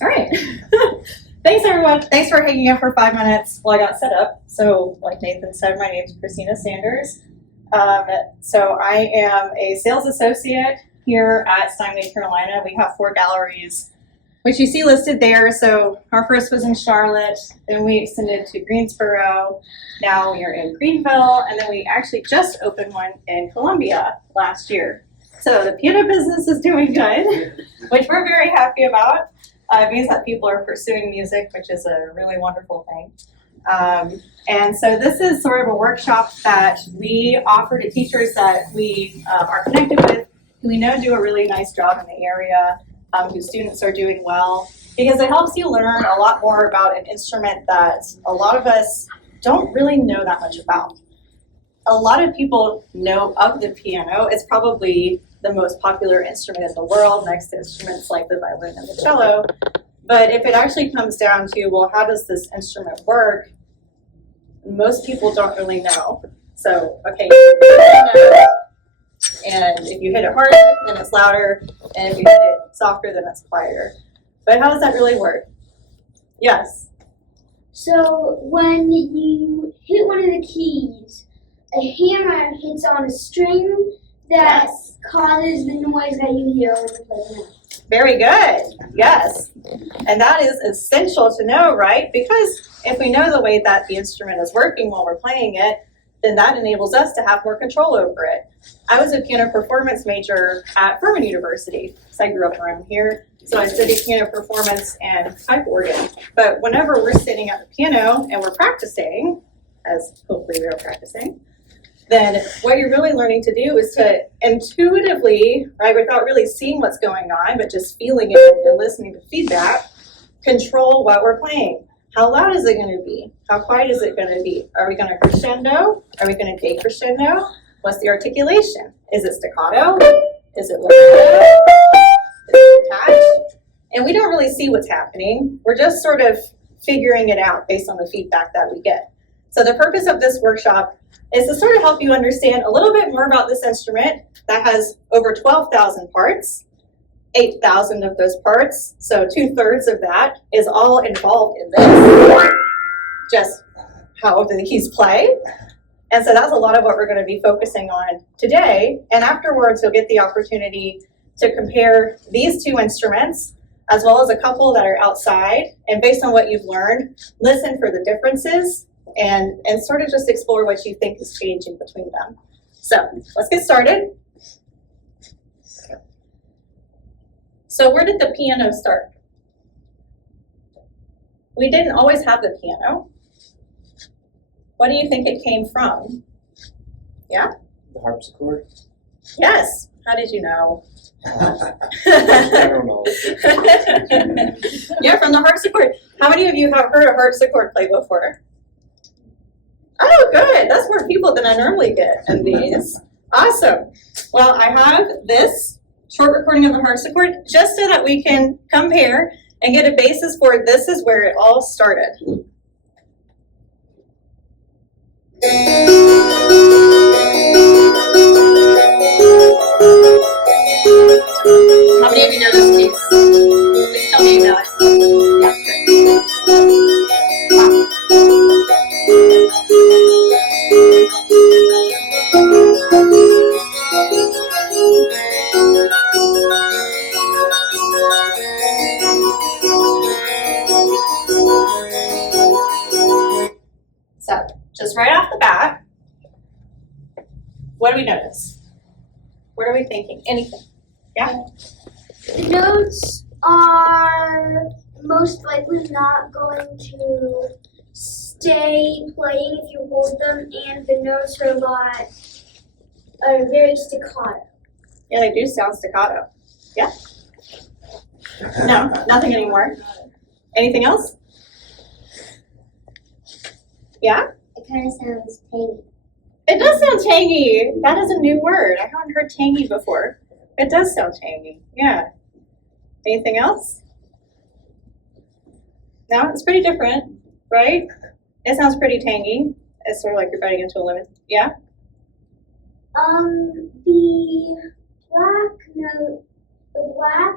All right. Thanks, everyone. Thanks for hanging out for 5 minutes while I got set up. So, like Nathan said, my name is Christina Sanders. So I am a sales associate here at Steinway, Carolina. We have 4 galleries, which you see listed there. So our first was in Charlotte, then we extended to Greensboro. Now we are in Greenville, and then we actually just opened one in Columbia last year. So the piano business is doing good, which we're very happy about. It means that people are pursuing music, which is a really wonderful thing. And so this is sort of a workshop that we offer to teachers that we are connected with, who we know do a really nice job in the area, whose students are doing well, because it helps you learn a lot more about an instrument that a lot of us don't really know that much about. A lot of people know of the piano. It's probably the most popular instrument in the world, next to instruments like the violin and the cello. But if it actually comes down to, well, how does this instrument work? Most people don't really know. So, okay, and if you hit it harder, then it's louder, and if you hit it softer, then it's quieter. But how does that really work? Yes? So when you hit one of the keys, a hammer hits on a string that causes the noise that you hear when you play the note. Very good. Yes. And that is essential to know, right? Because if we know the way that the instrument is working while we're playing it, then that enables us to have more control over it. I was a piano performance major at Furman University, so I grew up around here. So I studied piano performance and pipe organ. But whenever we're sitting at the piano and we're practicing, as hopefully we are practicing, then what you're really learning to do is to intuitively, right, without really seeing what's going on, but just feeling it and listening to feedback, control what we're playing. How loud is it going to be? How quiet is it going to be? Are we going to crescendo? Are we going to decrescendo? What's the articulation? Is it staccato? Is it legato? Is it detached? And we don't really see what's happening. We're just sort of figuring it out based on the feedback that we get. So the purpose of this workshop is to sort of help you understand a little bit more about this instrument that has over 12,000 parts, 8,000 of those parts, so 2/3 of that is all involved in this, just how the keys play. And so that's a lot of what we're going to be focusing on today. And afterwards, you'll get the opportunity to compare these 2 instruments, as well as a couple that are outside. And based on what you've learned, listen for the differences and sort of just explore what you think is changing between them. So let's get started. So where did the piano start? We didn't always have the piano. What do you think it came from? Yeah? The harpsichord? Yes. How did you know? General knowledge. Yeah, from the harpsichord. How many of you have heard a harpsichord play before? Oh, good. That's more people than I normally get in these. Awesome. Well, I have this short recording of the harpsichord just so that we can compare and get a basis for this is where it all started. How many of you know this piece? Please tell me you know it. Yeah, So, just right off the bat, what do we notice? What are we thinking? Anything? Yeah? The notes are most likely not going to stay playing if you hold them, and the notes are very staccato. Yeah, they do sound staccato. Yeah? No, nothing anymore. Anything else? Yeah? It kind of sounds tangy. It does sound tangy. That is a new word. I haven't heard tangy before. It does sound tangy. Yeah. Anything else? No, it's pretty different, right? It sounds pretty tangy. It's sort of like you're biting into a lemon. Yeah? The black note, the black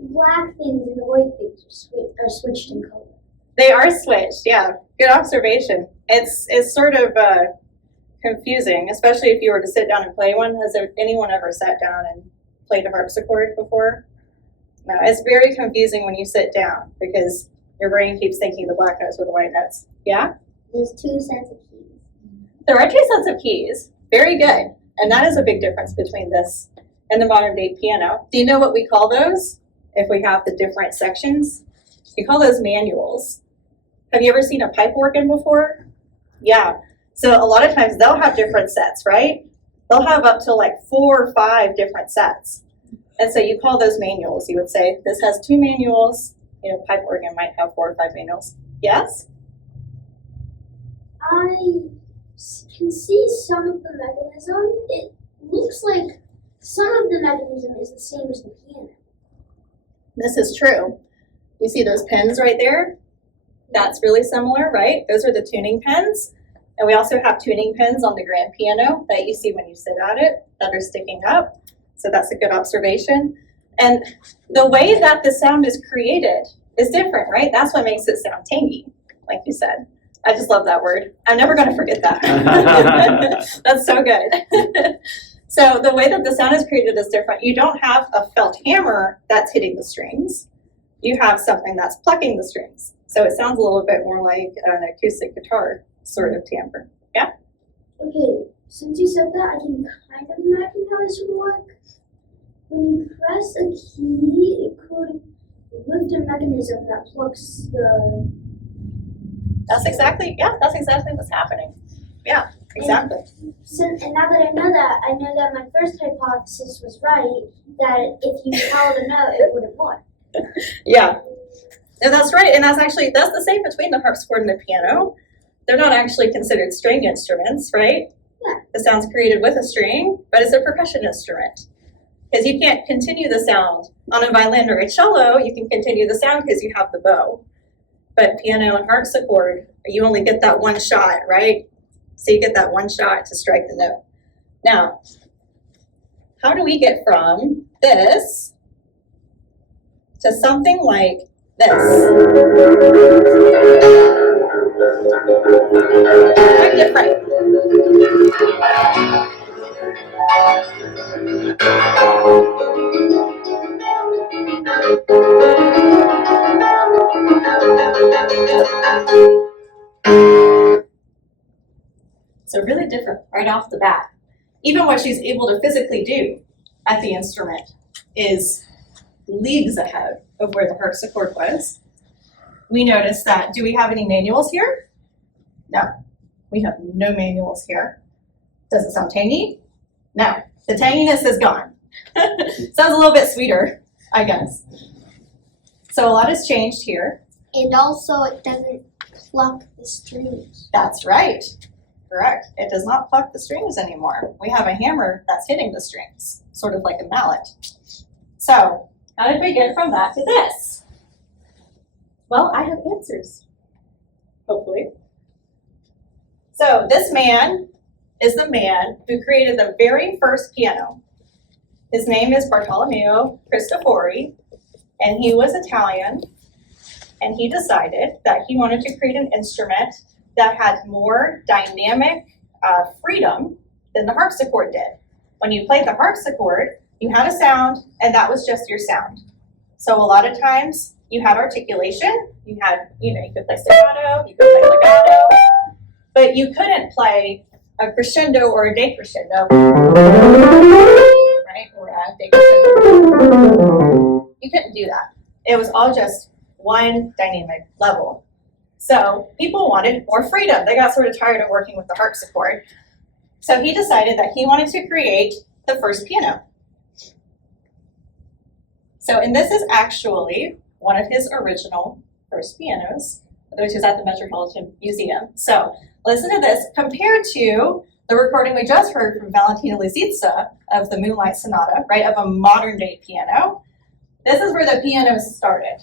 black things and the white things are switched in color. They are switched, yeah. Good observation. It's sort of confusing, especially if you were to sit down and play one. Has anyone ever sat down and played a harpsichord before? No, it's very confusing when you sit down because your brain keeps thinking the black notes or the white notes. Yeah? There's 2 sets of keys. There are 2 sets of keys. Very good. And that is a big difference between this and the modern day piano. Do you know what we call those if we have the different sections? You call those manuals. Have you ever seen a pipe organ before? Yeah. So a lot of times they'll have different sets, right? They'll have up to like 4 or 5 different sets. And so you call those manuals. You would say, this has 2 manuals. You know, pipe organ might have 4 or 5 manuals. Yes? I can see some of the mechanism. It looks like some of the mechanism is the same as the piano. This is true. You see those pins right there? That's really similar, right? Those are the tuning pins. And we also have tuning pins on the grand piano that you see when you sit at it that are sticking up. So that's a good observation. And the way that the sound is created is different, right? That's what makes it sound tangy, like you said. I just love that word. I'm never going to forget that. That's so good. So the way that the sound is created is different. You don't have a felt hammer that's hitting the strings. You have something that's plucking the strings. So it sounds a little bit more like an acoustic guitar sort of timbre. Yeah? Okay, since you said that, I can kind of imagine how this would work. When you press a key, it could lift a mechanism that plucks the... That's exactly what's happening. Yeah, exactly. And now that I know that my first hypothesis was right, that if you held a note, it wouldn't work. Yeah, and that's right. And that's the same between the harpsichord and the piano. They're not actually considered string instruments, right? Yeah. The sound's created with a string, but it's a percussion instrument. Because you can't continue the sound on a violin or a cello, you can continue the sound because you have the bow. But piano and harpsichord, you only get that one shot, right? So you get that one shot to strike the note. Now, how do we get from this to something like this? Very different. So really different right off the bat. Even what she's able to physically do at the instrument is leagues ahead of where the harpsichord was. We noticed that, do we have any manuals here? No, we have no manuals here. Does it sound tangy? No, the tanginess is gone. Sounds a little bit sweeter, I guess. So a lot has changed here. And also, it doesn't pluck the strings. That's right. Correct. It does not pluck the strings anymore. We have a hammer that's hitting the strings, sort of like a mallet. So, how did we get from that to this? Well, I have answers, hopefully. So, this man is the man who created the very first piano. His name is Bartolomeo Cristofori, and he was Italian, and he decided that he wanted to create an instrument that had more dynamic freedom than the harpsichord did. When you played the harpsichord, you had a sound, and that was just your sound. So a lot of times, you had articulation, you could play staccato, you could play legato, but you couldn't play a crescendo or a decrescendo, right? Or a decrescendo. You couldn't do that. It was all just one dynamic level. So people wanted more freedom. They got sort of tired of working with the harpsichord. So he decided that he wanted to create the first piano. And this is actually one of his original first pianos, which is at the Metropolitan Museum. So listen to this compared to the recording we just heard from Valentina Lisitsa of the Moonlight Sonata, right, of a modern day piano. This is where the piano started.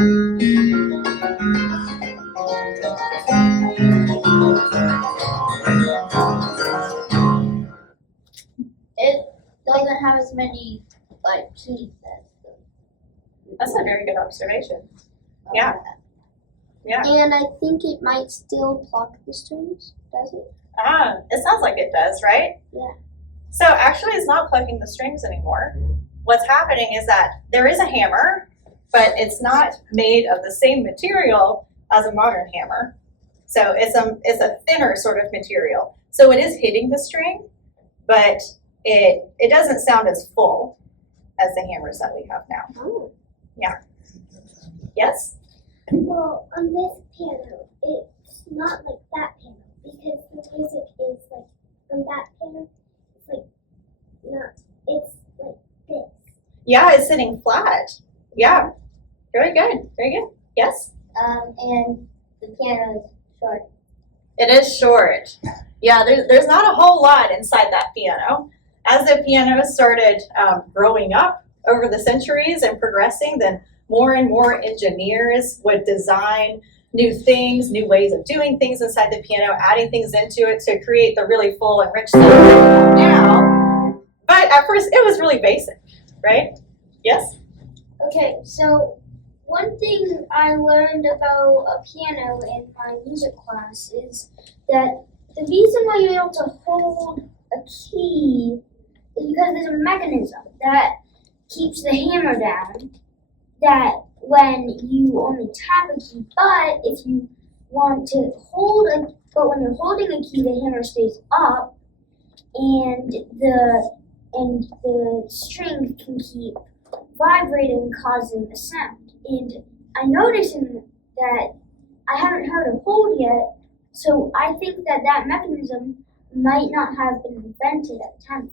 It doesn't have as many like keys as That's a very good observation. Yeah. Yeah. And I think it might still pluck the strings, does it? It sounds like it does, right? Yeah. So actually it's not plucking the strings anymore. What's happening is that there is a hammer, but it's not made of the same material as a modern hammer. So it's a thinner sort of material. So it is hitting the string, but it doesn't sound as full as the hammers that we have now. Oh. Yes? Well, on this piano, it's not like that piano because the music is like on that piano. It's like not. It's like this. Yeah, it's sitting flat. Yeah. Very good. Very good. Yes? and the piano is short. It is short. Yeah, there's not a whole lot inside that piano. As the piano started growing up over the centuries and progressing, then more and more engineers would design new things, new ways of doing things inside the piano, adding things into it to create the really full and rich sound that we have now. But at first, it was really basic, right? Yes? Okay, so one thing I learned about a piano in my music class is that the reason why you're able to hold a key is because there's a mechanism that keeps the hammer down, that when you only tap a key, but if you want to but when you're holding a key, the hammer stays up, and the string can keep vibrating, causing a sound. And I noticed that I haven't heard a hold yet, so I think that mechanism might not have been invented at the time.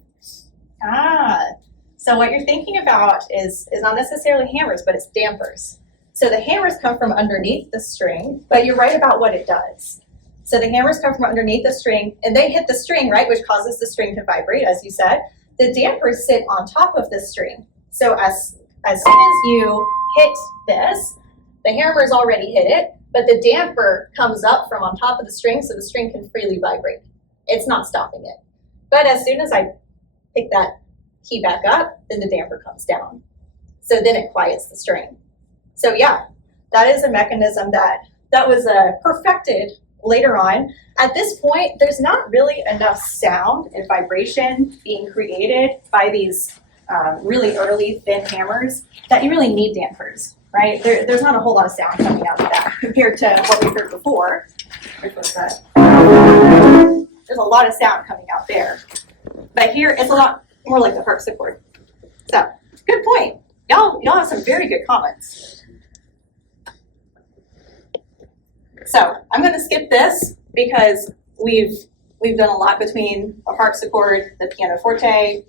So what you're thinking about is not necessarily hammers, but it's dampers. So the hammers come from underneath the string, but you're right about what it does. So the hammers come from underneath the string, and they hit the string, right, which causes the string to vibrate, as you said. The dampers sit on top of the string. So as soon as you hit this, the hammer's already hit it, but the damper comes up from on top of the string so the string can freely vibrate. It's not stopping it. But as soon as I pick that key back up, then the damper comes down. So then it quiets the string. So yeah, that is a mechanism that was perfected later on. At this point, there's not really enough sound and vibration being created by these really early thin hammers that you really need dampers, right? There's not a whole lot of sound coming out of that compared to what we heard before, which was that there's a lot of sound coming out there. But here, it's a lot more like the harpsichord. So, good point. Y'all have some very good comments. So, I'm going to skip this because we've done a lot between the harpsichord, the pianoforte.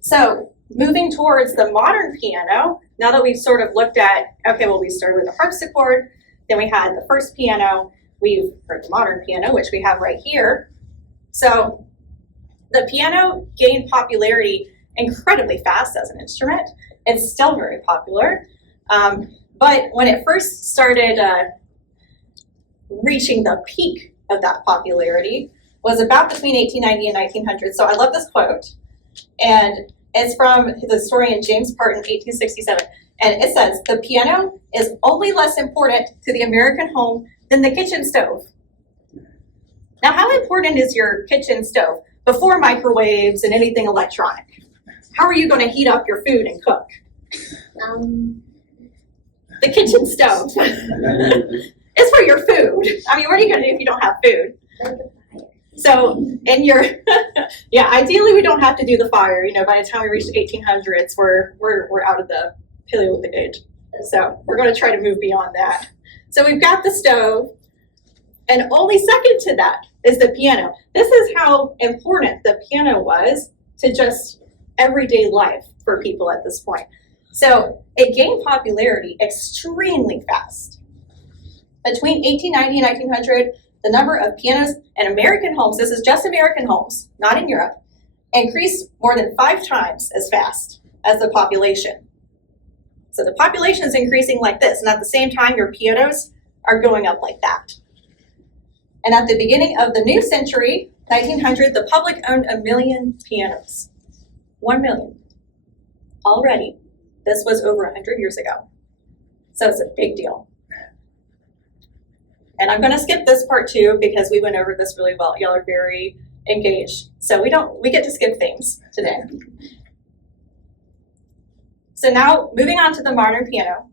So, moving towards the modern piano, now that we've sort of looked at, okay, well, we started with the harpsichord, then we had the first piano, we've heard the modern piano, which we have right here. So, the piano gained popularity incredibly fast as an instrument. It's still very popular. But when it first started reaching the peak of that popularity was about between 1890 and 1900. So I love this quote. And it's from the historian James Parton, 1867. And it says, "The piano is only less important to the American home than the kitchen stove." Now, how important is your kitchen stove before microwaves and anything electronic? How are you going to heat up your food and cook? The kitchen stove. It's for your food. I mean, what are you going to do if you don't have food? So, and ideally we don't have to do the fire. You know, by the time we reach the 1800s, we're out of the Paleolithic age. So we're going to try to move beyond that. So we've got the stove, and only second to that is the piano. This is how important the piano was to just everyday life for people at this point. So it gained popularity extremely fast. Between 1890 and 1900, the number of pianos in American homes, this is just American homes, not in Europe, increased more than 5 times as fast as the population. So the population is increasing like this, and at the same time, your pianos are going up like that. And at the beginning of the new century, 1900, the public owned 1 million pianos. 1 million. Already. This was over 100 years ago. So it's a big deal. And I'm going to skip this part too because we went over this really well. Y'all are very engaged. So we get to skip things today. So now moving on to the modern piano.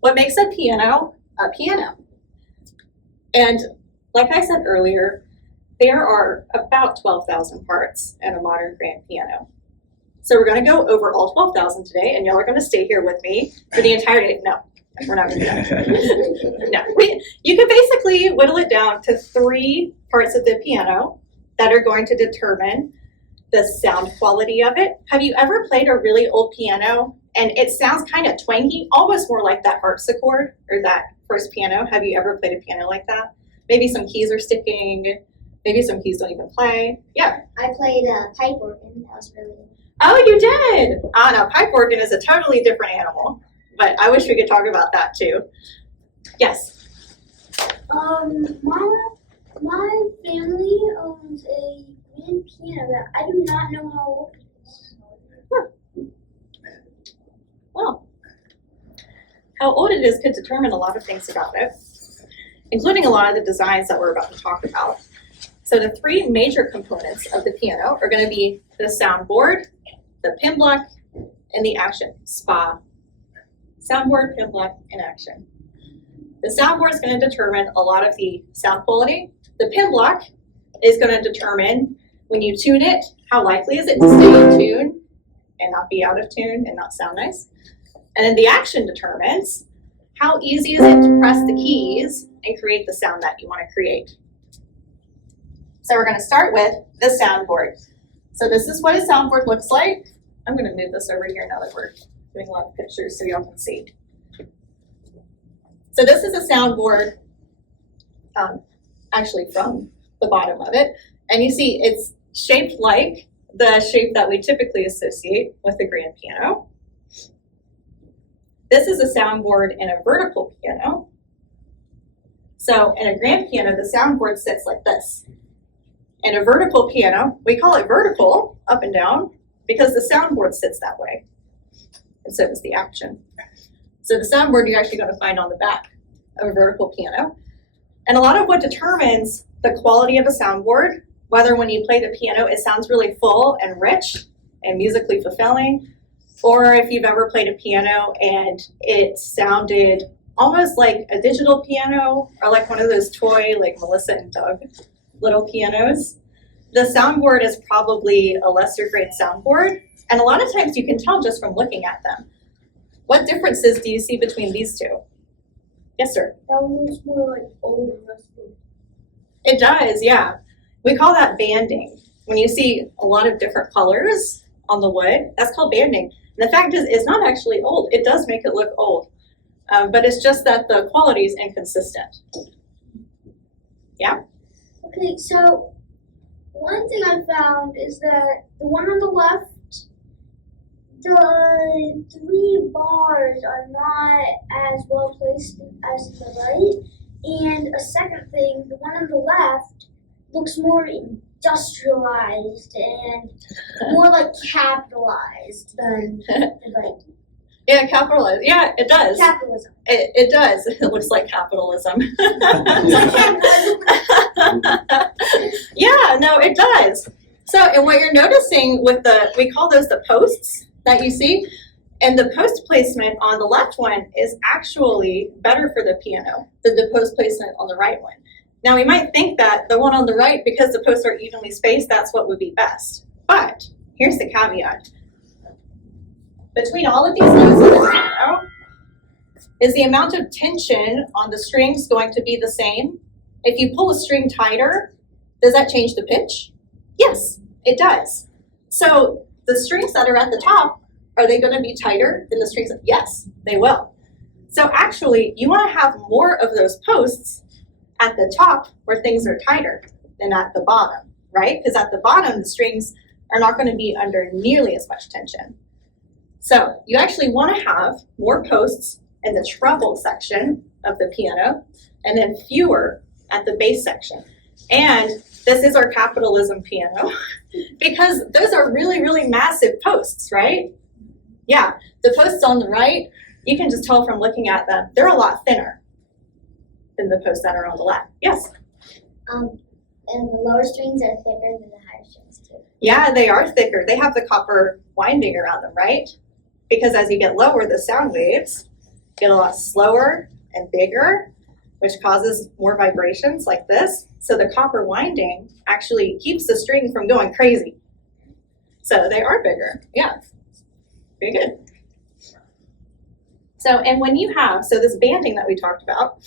What makes a piano a piano? And like I said earlier, there are about 12,000 parts in a modern grand piano. So we're going to go over all 12,000 today, and y'all are going to stay here with me for the entire day. No, we're not going to do that. No, you can basically whittle it down to 3 parts of the piano that are going to determine the sound quality of it. Have you ever played a really old piano and it sounds kind of twangy, almost more like that harpsichord or that first piano? Have you ever played a piano like that? Maybe some keys are sticking, maybe some keys don't even play. Yeah. I played a pipe organ. That was really good. Oh, you did? Oh, no, pipe organ is a totally different animal, but I wish we could talk about that too. Yes. My family owns a grand piano that I do not know how old it is. Well, how old it is could determine a lot of things about it, including a lot of the designs that we're about to talk about. So the 3 major components of the piano are going to be the soundboard, the pin block, and the action. SPA. Soundboard, pin block, and action. The soundboard is going to determine a lot of the sound quality. The pin block is going to determine when you tune it, how likely is it to stay in tune and not be out of tune and not sound nice. And then the action determines how easy is it to press the keys and create the sound that you want to create. So we're going to start with the soundboard. So this is what a soundboard looks like. I'm going to move this over here now that we're doing a lot of pictures so y'all can see. So this is a soundboard, actually from the bottom of it. And you see it's shaped like the shape that we typically associate with the grand piano. This is a soundboard in a vertical piano. So in a grand piano, the soundboard sits like this. In a vertical piano, we call it vertical, up and down, because the soundboard sits that way. And so is the action. So the soundboard you're actually going to find on the back of a vertical piano. And a lot of what determines the quality of a soundboard, whether when you play the piano it sounds really full and rich and musically fulfilling, or if you've ever played a piano and it sounded almost like a digital piano or like one of those toy, like Melissa and Doug little pianos, the soundboard is probably a lesser grade soundboard. And a lot of times you can tell just from looking at them. What differences do you see between these two? Yes, sir. That one looks more like old and rusted. It does, yeah. We call that banding. When you see a lot of different colors on the wood, that's called banding. And the fact is, it's not actually old. It does make it look old. But it's just that the quality is inconsistent. Yeah? Okay, so one thing I found is that the one on the left, the 3 bars are not as well placed as the right. And a second thing, the one on the left looks more industrialized and more like capitalized than the right. Yeah, capitalism. Yeah, it does. Capitalism. It does. It looks like capitalism. Yeah, no, it does. So, and what you're noticing with we call those the posts that you see, and the post placement on the left one is actually better for the piano than the post placement on the right one. Now, we might think that the one on the right, because the posts are evenly spaced, that's what would be best. But here's the caveat. Between all of these notes in the piano, is the amount of tension on the strings going to be the same? If you pull a string tighter, does that change the pitch? Yes, it does. So the strings that are at the top, are they going to be tighter than the strings? Yes, they will. So actually, you want to have more of those posts at the top where things are tighter than at the bottom, right? Because at the bottom, the strings are not going to be under nearly as much tension. So you actually want to have more posts in the treble section of the piano and then fewer at the bass section. And this is our capitalism piano because those are really, really massive posts, right? Yeah, the posts on the right, you can just tell from looking at them, they're a lot thinner than the posts that are on the left. Yes? And the lower strings are thicker than the higher strings too. Yeah, they are thicker. They have the copper winding around them, right? Because as you get lower, the sound waves get a lot slower and bigger, which causes more vibrations like this. So the copper winding actually keeps the string from going crazy. So they are bigger. Yeah, very good. So, and when you have, so this banding that we talked about,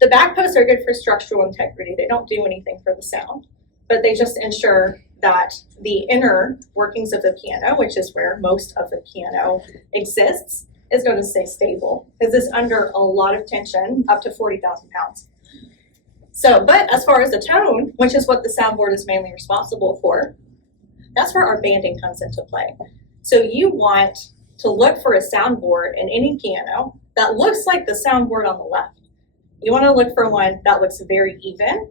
the back posts are good for structural integrity. They don't do anything for the sound, but they just ensure that the inner workings of the piano, which is where most of the piano exists, is going to stay stable because it's under a lot of tension, up to 40,000 pounds. So, but as far as the tone, which is what the soundboard is mainly responsible for, that's where our banding comes into play. So you want to look for a soundboard in any piano that looks like the soundboard on the left. You want to look for one that looks very even,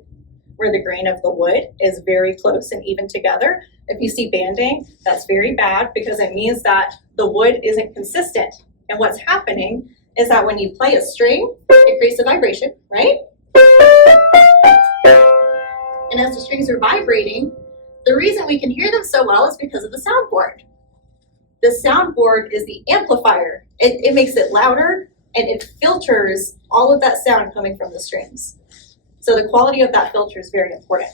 where the grain of the wood is very close and even together. If you see banding, that's very bad because it means that the wood isn't consistent. And what's happening is that when you play a string, it creates a vibration, right? And as the strings are vibrating, the reason we can hear them so well is because of the soundboard. The soundboard is the amplifier. It makes it louder and it filters all of that sound coming from the strings. So the quality of that filter is very important.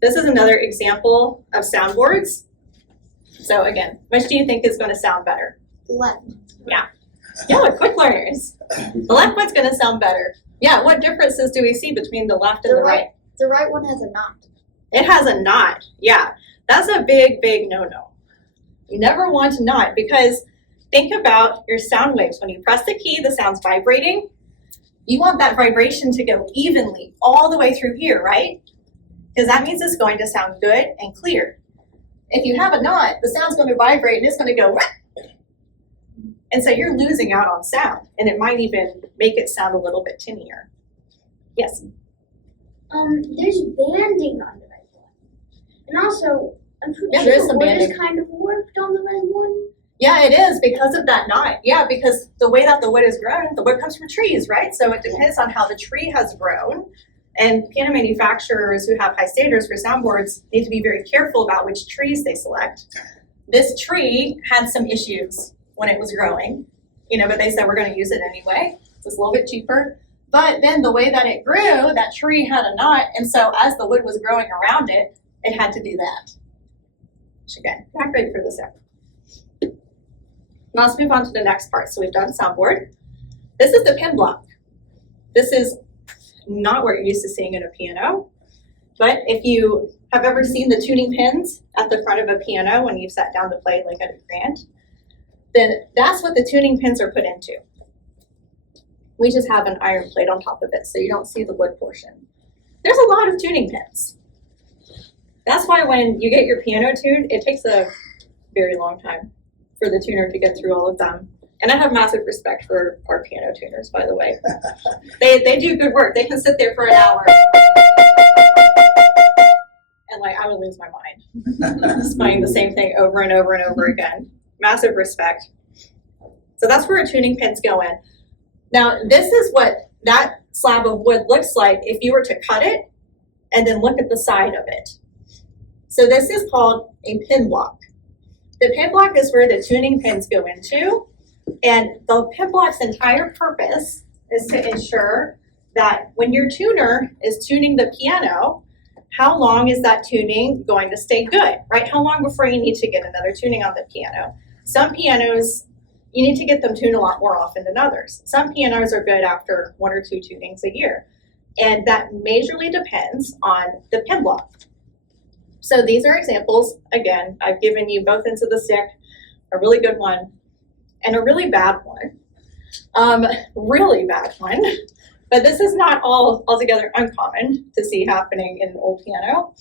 This is another example of soundboards. So again, which do you think is going to sound better? The left. Yeah, we're quick learners. The left one's going to sound better. Yeah, what differences do we see between the left and the right? The right one has a knot. It has a knot. Yeah, that's a big, big no-no. You never want a knot because think about your sound waves. When you press the key, the sound's vibrating. You want that vibration to go evenly all the way through here, right? Because that means it's going to sound good and clear. If you have a knot, the sound's going to vibrate and it's going to go. And so you're losing out on sound, and it might even make it sound a little bit tinnier. Yes? There's banding on the right one. And also, I'm pretty Yeah, there is sure some wood banding. is kind of warped on the right one. Yeah, it is because of that knot. Yeah, because the way that the wood is grown, the wood comes from trees, right? So it depends on how the tree has grown. And piano manufacturers who have high standards for soundboards need to be very careful about which trees they select. This tree had some issues when it was growing, but they said we're going to use it anyway. It's a little bit cheaper. But then the way that it grew, that tree had a knot, and so as the wood was growing around it, it had to do that. Which again, not great for the sound. Now let's move on to the next part. So we've done soundboard. This is the pin block. This is not what you're used to seeing in a piano, but if you have ever seen the tuning pins at the front of a piano when you've sat down to play like at a grand, then that's what the tuning pins are put into. We just have an iron plate on top of it so you don't see the wood portion. There's a lot of tuning pins. That's why when you get your piano tuned, it takes a very long time for the tuner to get through all of them. And I have massive respect for our piano tuners, by the way. They do good work. They can sit there for an hour. And I would lose my mind. Just playing the same thing over and over and over again. Massive respect. So that's where our tuning pins go in. Now, this is what that slab of wood looks like if you were to cut it and then look at the side of it. So this is called a pin block. The pin block is where the tuning pins go into, and the pin block's entire purpose is to ensure that when your tuner is tuning the piano, how long is that tuning going to stay good, right? How long before you need to get another tuning on the piano? Some pianos, you need to get them tuned a lot more often than others. Some pianos are good after 1 or 2 tunings a year, and that majorly depends on the pin block. So these are examples. Again, I've given you both ends of the stick, a really good one and a really bad one. Really bad one. But this is not altogether uncommon to see happening in an old piano.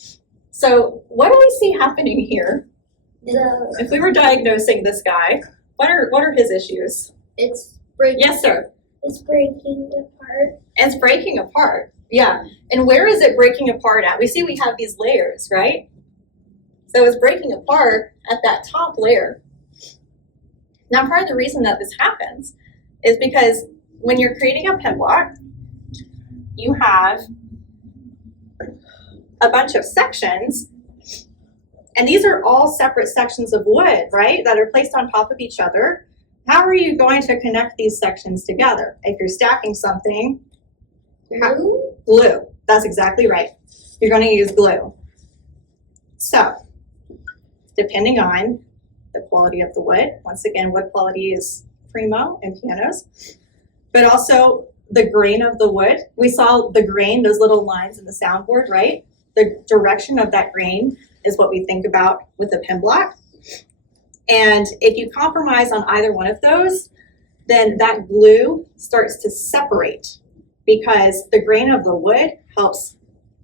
So what do we see happening here If we were diagnosing this guy, what are his issues? It's breaking. Yes, sir. It's breaking apart. It's breaking apart. Yeah. And where is it breaking apart at? We see we have these layers, right? So it's breaking apart at that top layer. Now, part of the reason that this happens is because when you're creating a pen block, you have a bunch of sections, and these are all separate sections of wood, right, that are placed on top of each other. How are you going to connect these sections together? If you're stacking something, glue. That's exactly right. You're going to use glue. So, depending on the quality of the wood, once again, wood quality is primo in pianos, but also the grain of the wood. We saw the grain, those little lines in the soundboard, right? The direction of that grain is what we think about with a pen block. And if you compromise on either one of those, then that glue starts to separate because the grain of the wood helps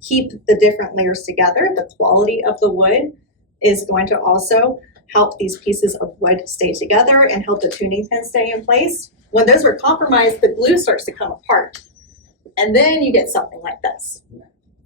keep the different layers together. The quality of the wood is going to also help these pieces of wood stay together and help the tuning pin stay in place. When those are compromised, the glue starts to come apart. And then you get something like this.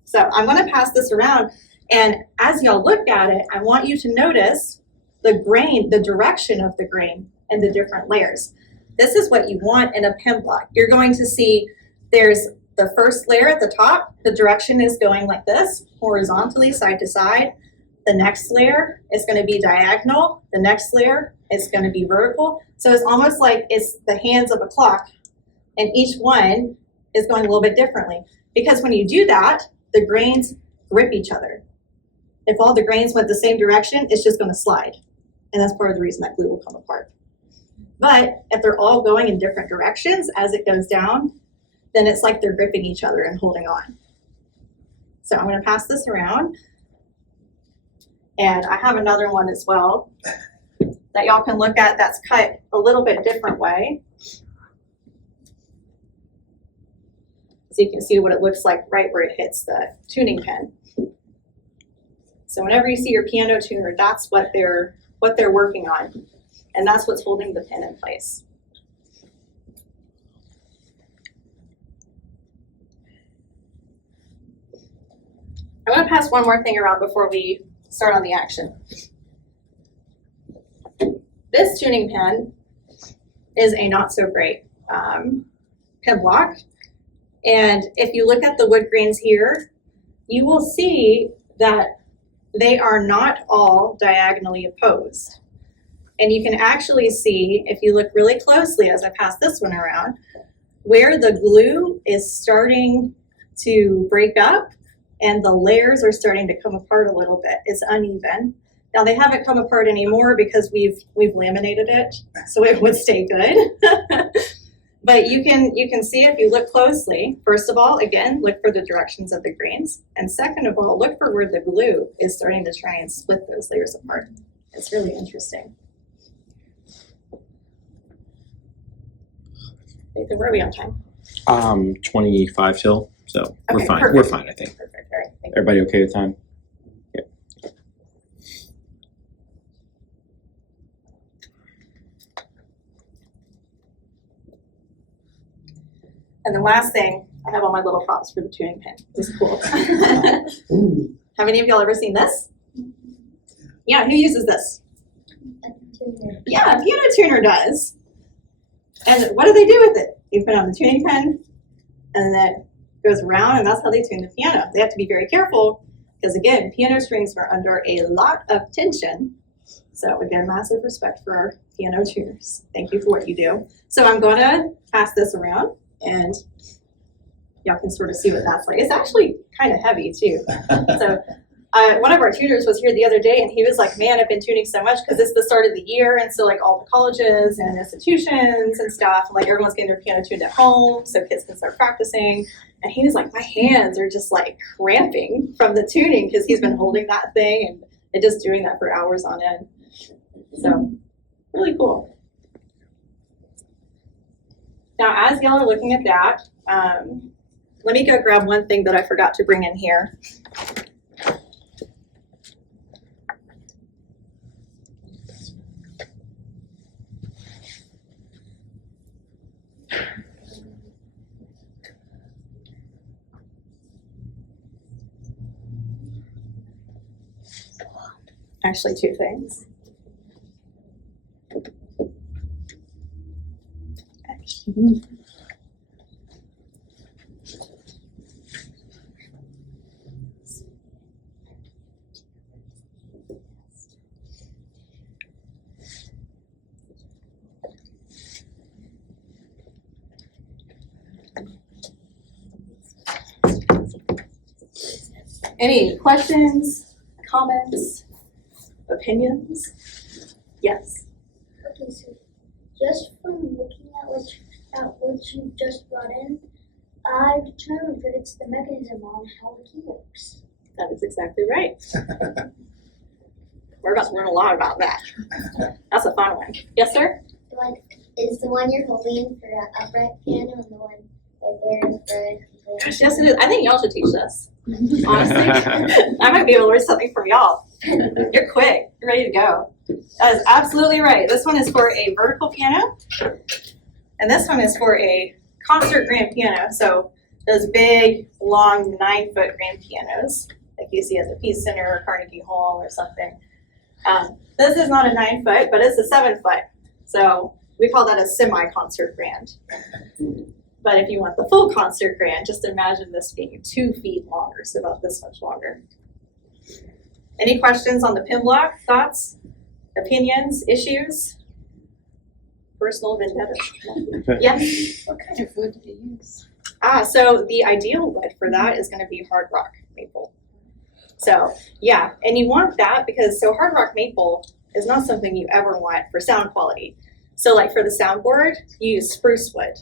So I'm going to pass this around. And as y'all look at it, I want you to notice the grain, the direction of the grain and the different layers. This is what you want in a pen block. You're going to see there's the first layer at the top. The direction is going like this, horizontally, side to side. The next layer is going to be diagonal. The next layer is going to be vertical. So it's almost like it's the hands of a clock, and each one is going a little bit differently. Because when you do that, the grains grip each other. If all the grains went the same direction, it's just going to slide. And that's part of the reason that glue will come apart. But if they're all going in different directions as it goes down, then it's like they're gripping each other and holding on. So I'm going to pass this around. And I have another one as well that y'all can look at that's cut a little bit different way. So you can see what it looks like right where it hits the tuning pin. So whenever you see your piano tuner, that's what they're working on. And that's what's holding the pin in place. I want to pass one more thing around before we start on the action. This tuning pin is a not so great pin block. And if you look at the wood grains here, you will see that they are not all diagonally opposed. And you can actually see, if you look really closely as I pass this one around, where the glue is starting to break up and the layers are starting to come apart a little bit. It's uneven. Now they haven't come apart anymore because we've laminated it, so it would stay good. But you can see if you look closely, first of all, again, look for the directions of the grains. And second of all, look for where the glue is starting to try and split those layers apart. It's really interesting. Nathan, where are we on time? 25 till, so we're Okay, fine. perfect. We're fine, I think. Perfect, all right, thank you. Everybody okay with time? Yep. And the last thing, I have all my little props for the tuning pin. This is cool. Have any of y'all ever seen this? Yeah, who uses this? Yeah, a piano tuner does. And what do they do with it? You put on the tuning pin, and then it goes around, and that's how they tune the piano. They have to be very careful, because again, piano strings are under a lot of tension. So again, massive respect for our piano tuners. Thank you for what you do. So I'm going to pass this around, and y'all can sort of see what that's like. It's actually kind of heavy too. So one of our tuners was here the other day, and he was like, man, I've been tuning so much because it's the start of the year, and so like all the colleges and institutions and stuff, and like everyone's getting their piano tuned at home so kids can start practicing. And he was like, my hands are just like cramping from the tuning because he's been holding that thing and just doing that for hours on end. So really cool. Now, as y'all are looking at that, let me go grab one thing that I forgot to bring in here. Actually, two things. Any questions, comments, opinions? Yes. Okay, so just from looking at what you just brought in, I've determined that it's the mechanism on how the key works. That is exactly right. We're about to learn a lot about that. That's a fun one. Yes, sir? The one is the one you're holding for an upright piano, and the one right there is for. Gosh, yes, it is. I think y'all should teach this. Honestly, I might be able to learn something from y'all. You're quick. You're ready to go. That is absolutely right. This one is for a vertical piano, and this one is for a concert grand piano. So those big, long 9-foot grand pianos, like you see at the Peace Center or Carnegie Hall or something. This is not a 9-foot, but it's a 7-foot. So we call that a semi-concert grand. But if you want the full concert grand, just imagine this being 2 feet longer, so about this much longer. Any questions on the pin block? Thoughts? Opinions? Issues? Personal vendetta? Yes? What kind of wood do they use? So the ideal wood for that is going to be hard rock maple. So yeah, and you want that because hard rock maple is not something you ever want for sound quality. So like for the soundboard, you use spruce wood.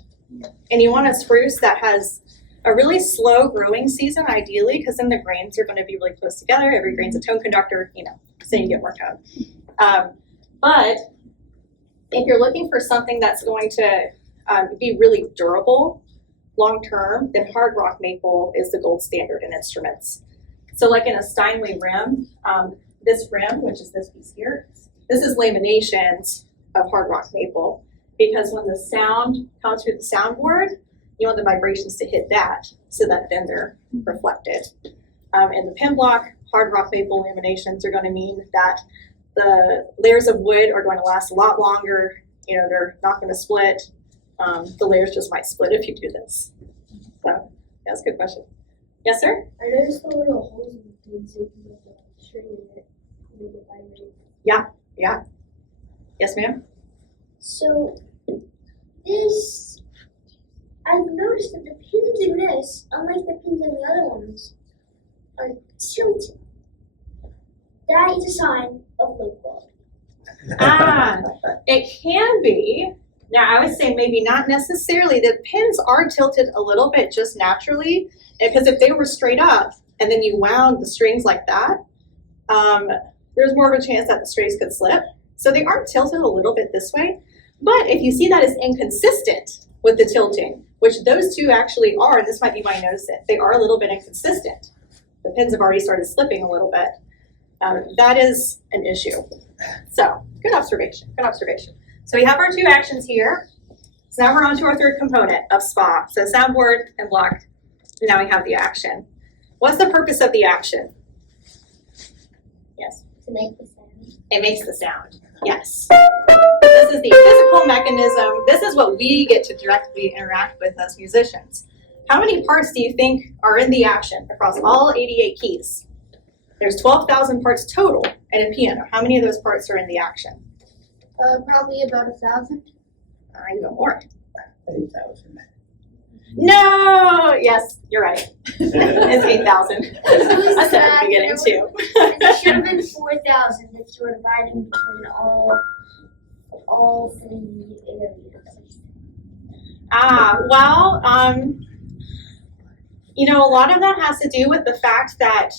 And you want a spruce that has a really slow growing season, ideally, because then the grains are going to be really close together. Every grain's a tone conductor, so you get more tone. But if you're looking for something that's going to be really durable long term, then hard rock maple is the gold standard in instruments. So like in a Steinway rim, this rim, which is this piece here, this is laminations of hard rock maple. Because when the sound comes through the soundboard, you want the vibrations to hit that so that then they're reflected. And the pin block, hard rock maple laminations are going to mean that the layers of wood are going to last a lot longer. They're not going to split. The layers just might split if you do this. So that's a good question. Yes, sir? I noticed the little holes in the pin so you can get the string in it and make it vibrate. Yeah. Yes, ma'am? So I've noticed that the pins in this, unlike the pins in the other ones, are tilted. That is a sign of low quality. It can be. Now, I would say maybe not necessarily. The pins are tilted a little bit just naturally, because if they were straight up and then you wound the strings like that, there's more of a chance that the strings could slip. So they are tilted a little bit this way. But if you see that as inconsistent with the tilting, which those two actually are, and this might be why you notice it, they are a little bit inconsistent. The pins have already started slipping a little bit. That is an issue. So, good observation. So we have our 2 actions here. So now we're on to our 3rd component of SPA. So soundboard and block. And now we have the action. What's the purpose of the action? Yes. To make the sound. It makes the sound. Yes. This is the physical mechanism. This is what we get to directly interact with as musicians. How many parts do you think are in the action across all 88 keys? There's 12,000 parts total in a piano. How many of those parts are in the action? Probably about 1,000. Even more. 8,000. No! Yes, you're right. It's 8,000. I said at the beginning too. It should have been 4,000 if you were dividing between all 3 areas. Well, a lot of that has to do with the fact that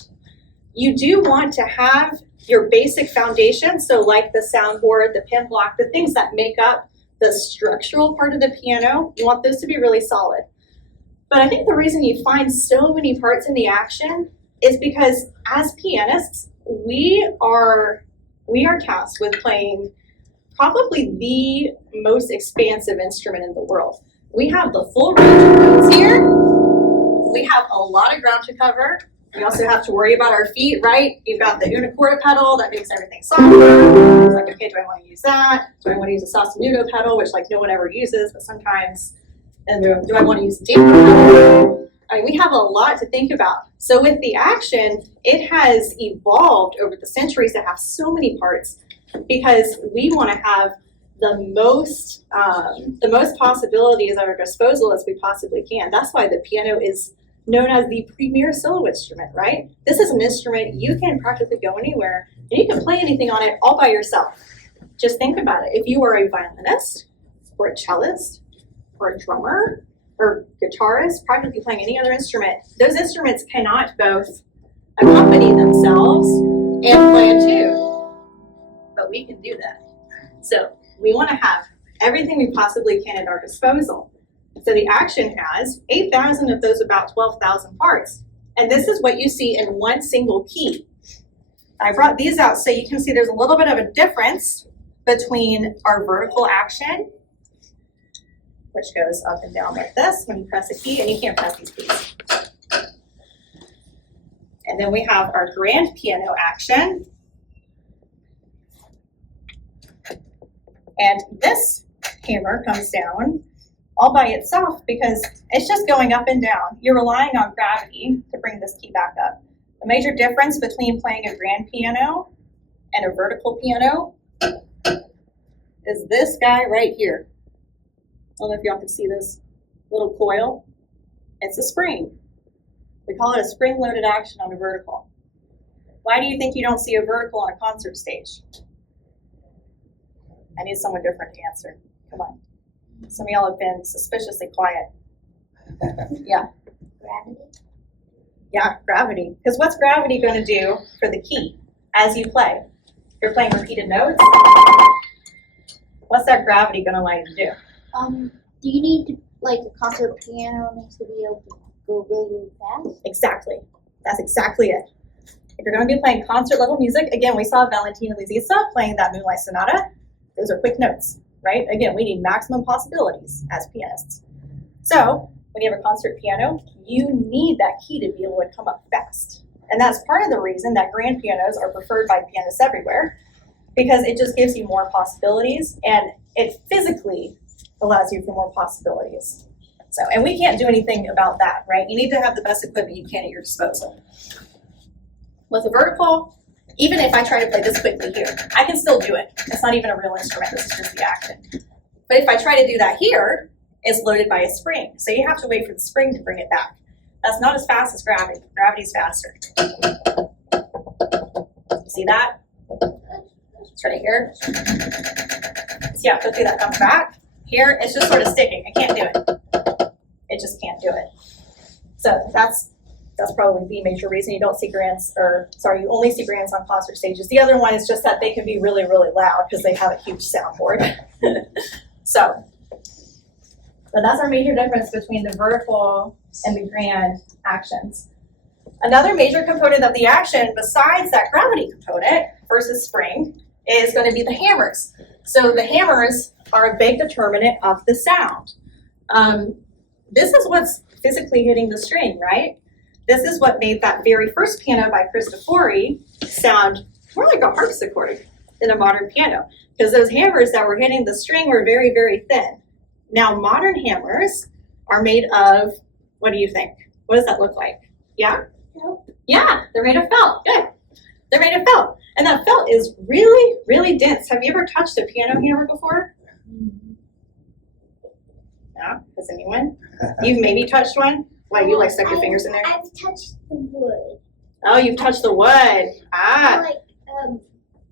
you do want to have your basic foundation, so like the soundboard, the pin block, the things that make up the structural part of the piano, you want those to be really solid. But I think the reason you find so many parts in the action is because as pianists, we are tasked with playing probably the most expansive instrument in the world. We have the full range of notes here. We have a lot of ground to cover. We also have to worry about our feet, right? You've got the una corda pedal that makes everything softer. It's like, okay, do I want to use that? Do I want to use a sostenuto pedal, which like no one ever uses, but sometimes? And do I want to use a damper pedal? I mean, we have a lot to think about. So with the Action, it has evolved over the centuries to have so many parts because we want to have the most possibilities at our disposal as we possibly can. That's why the piano is known as the premier solo instrument, right? This is an instrument you can practically go anywhere and you can play anything on it all by yourself. Just think about it. If you are a violinist or a cellist or a drummer or guitarist practically playing any other instrument, those instruments cannot both accompany themselves and play a tune. But we can do that. So we want to have everything we possibly can at our disposal. So the Action has 8,000 of those about 12,000 parts. And this is what you see in one single key. I brought these out so you can see there's a little bit of a difference between our vertical Action, which goes up and down like this when you press a key, and you can't press these keys. And then we have our grand piano Action. And this hammer comes down all by itself because it's just going up and down. You're relying on gravity to bring this key back up. The major difference between playing a grand piano and a vertical piano is this guy right here. I don't know if y'all can see this little coil. It's a spring. We call it a spring-loaded Action on a vertical. Why do you think you don't see a vertical on a concert stage? I need someone different to answer. Come on. Some of y'all have been suspiciously quiet. Yeah. Gravity. Yeah, gravity. Because what's gravity going to do for the key as you play? You're playing repeated notes. What's that gravity going to allow you to do? Do you need to, like a concert piano needs to be able to go really, really fast? Exactly. That's exactly it. If you're going to be playing concert level music, again, we saw Valentina Luzica playing that Moonlight Sonata. Those are quick notes, right? Again, we need maximum possibilities as pianists. So when you have a concert piano, you need that key to be able to come up fast. And that's part of the reason that grand pianos are preferred by pianists everywhere, because it just gives you more possibilities and it physically allows you for more possibilities. So, and we can't do anything about that, right? You need to have the best equipment you can at your disposal. With a vertical, even if I try to play this quickly here, I can still do it. It's not even a real instrument, this is just the Action. But if I try to do that here, it's loaded by a spring. So you have to wait for the spring to bring it back. That's not as fast as gravity. Gravity's faster. You see that? It's right here. See how quickly that comes back? Here, it's just sort of sticking. I can't do it. It just can't do it. So that's probably the major reason you don't see grands, you only see grands on concert stages. The other one is just that they can be really, really loud because they have a huge soundboard. So, but that's our major difference between the vertical and the grand Actions. Another major component of the Action, besides that gravity component versus spring, is going to be the hammers. So the hammers are a big determinant of the sound. This is what's physically hitting the string, right? This is what made that very first piano by Cristofori sound more like a harpsichord than a modern piano, because those hammers that were hitting the string were very, very thin. Now modern hammers are made of, what do you think? What does that look like? Yeah? Felt. Yeah, they're made of felt. Good. They're made of felt. And that felt is really, really dense. Have you ever touched a piano hammer before? No? Has anyone? You've maybe touched one? Why, you like stuck your fingers in there? I've touched the wood. Oh, you've touched the wood. Ah.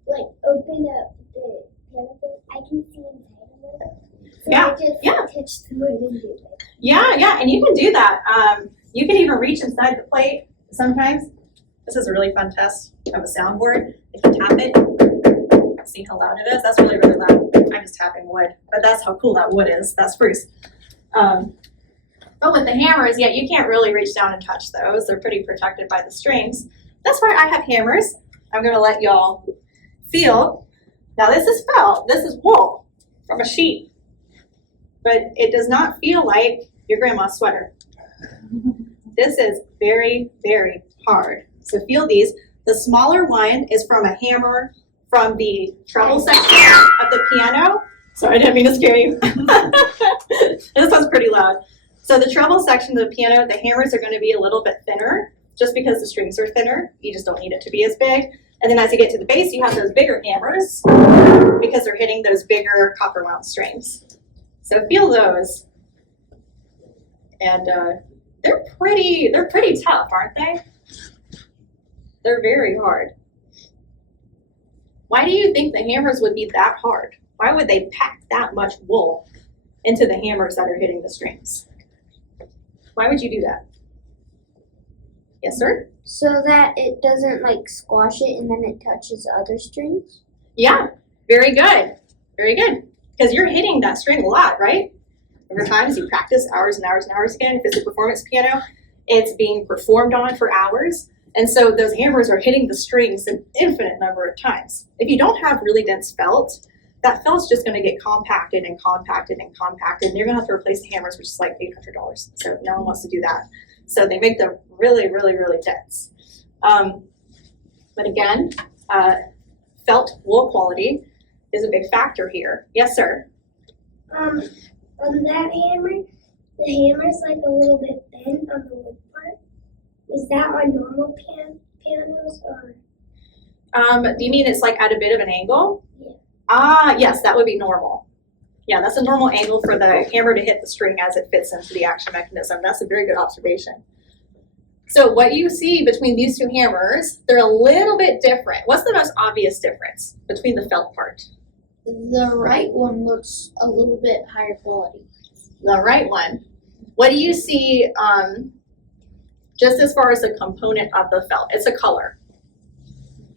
Like open up the piano thing. I can see inside of it. So Yeah, I just yeah. touch the wood and do it. Yeah, and you can do that. You can even reach inside the plate sometimes. This is a really fun test of a soundboard. If you tap it, see how loud it is? That's really, really loud. I'm just tapping wood, but that's how cool that wood is. That's spruce. But with the hammers, yeah, you can't really reach down and touch those. They're pretty protected by the strings. That's why I have hammers. I'm gonna let y'all feel. Now this is felt, this is wool from a sheep. but it does not feel like your grandma's sweater. This is very, very hard. So feel these. The smaller one is from a hammer from the treble section of the piano. Sorry, I didn't mean to scare you. This one's pretty loud. So the treble section of the piano, the hammers are going to be a little bit thinner just because the strings are thinner. You just don't need it to be as big. And then as you get to the bass, you have those bigger hammers because they're hitting those bigger copper wound strings. So feel those. And they're pretty tough, aren't they? They're very hard. Why do you think the hammers would be that hard? Why would they pack that much wool into the hammers that are hitting the strings? Why would you do that? Yes, sir? So that it doesn't like squash it and then it touches other strings? Yeah, very good. Very good. Because you're hitting that string a lot, right? Over time, as you practice hours and hours and hours again, if it's a performance piano, it's being performed on for hours. And so those hammers are hitting the strings an infinite number of times. If you don't have really dense felt, that felt's just going to get compacted and compacted and compacted, and you're going to have to replace the hammers, which is like $800. So no one wants to do that. So they make them really, really, really dense. But again, felt wool quality is a big factor here. Yes, sir? On that hammer, the hammer's like a little bit bent on the wood part. Is that on normal pianos or? Do you mean it's like at a bit of an angle? Yeah. Yes, that would be normal. Yeah, that's a normal angle for the hammer to hit the string as it fits into the action mechanism. That's a very good observation. So what you see between these two hammers, they're a little bit different. What's the most obvious difference between the felt part? The right one looks a little bit higher quality. The right one. What do you see just as far as the component of the felt? It's a color.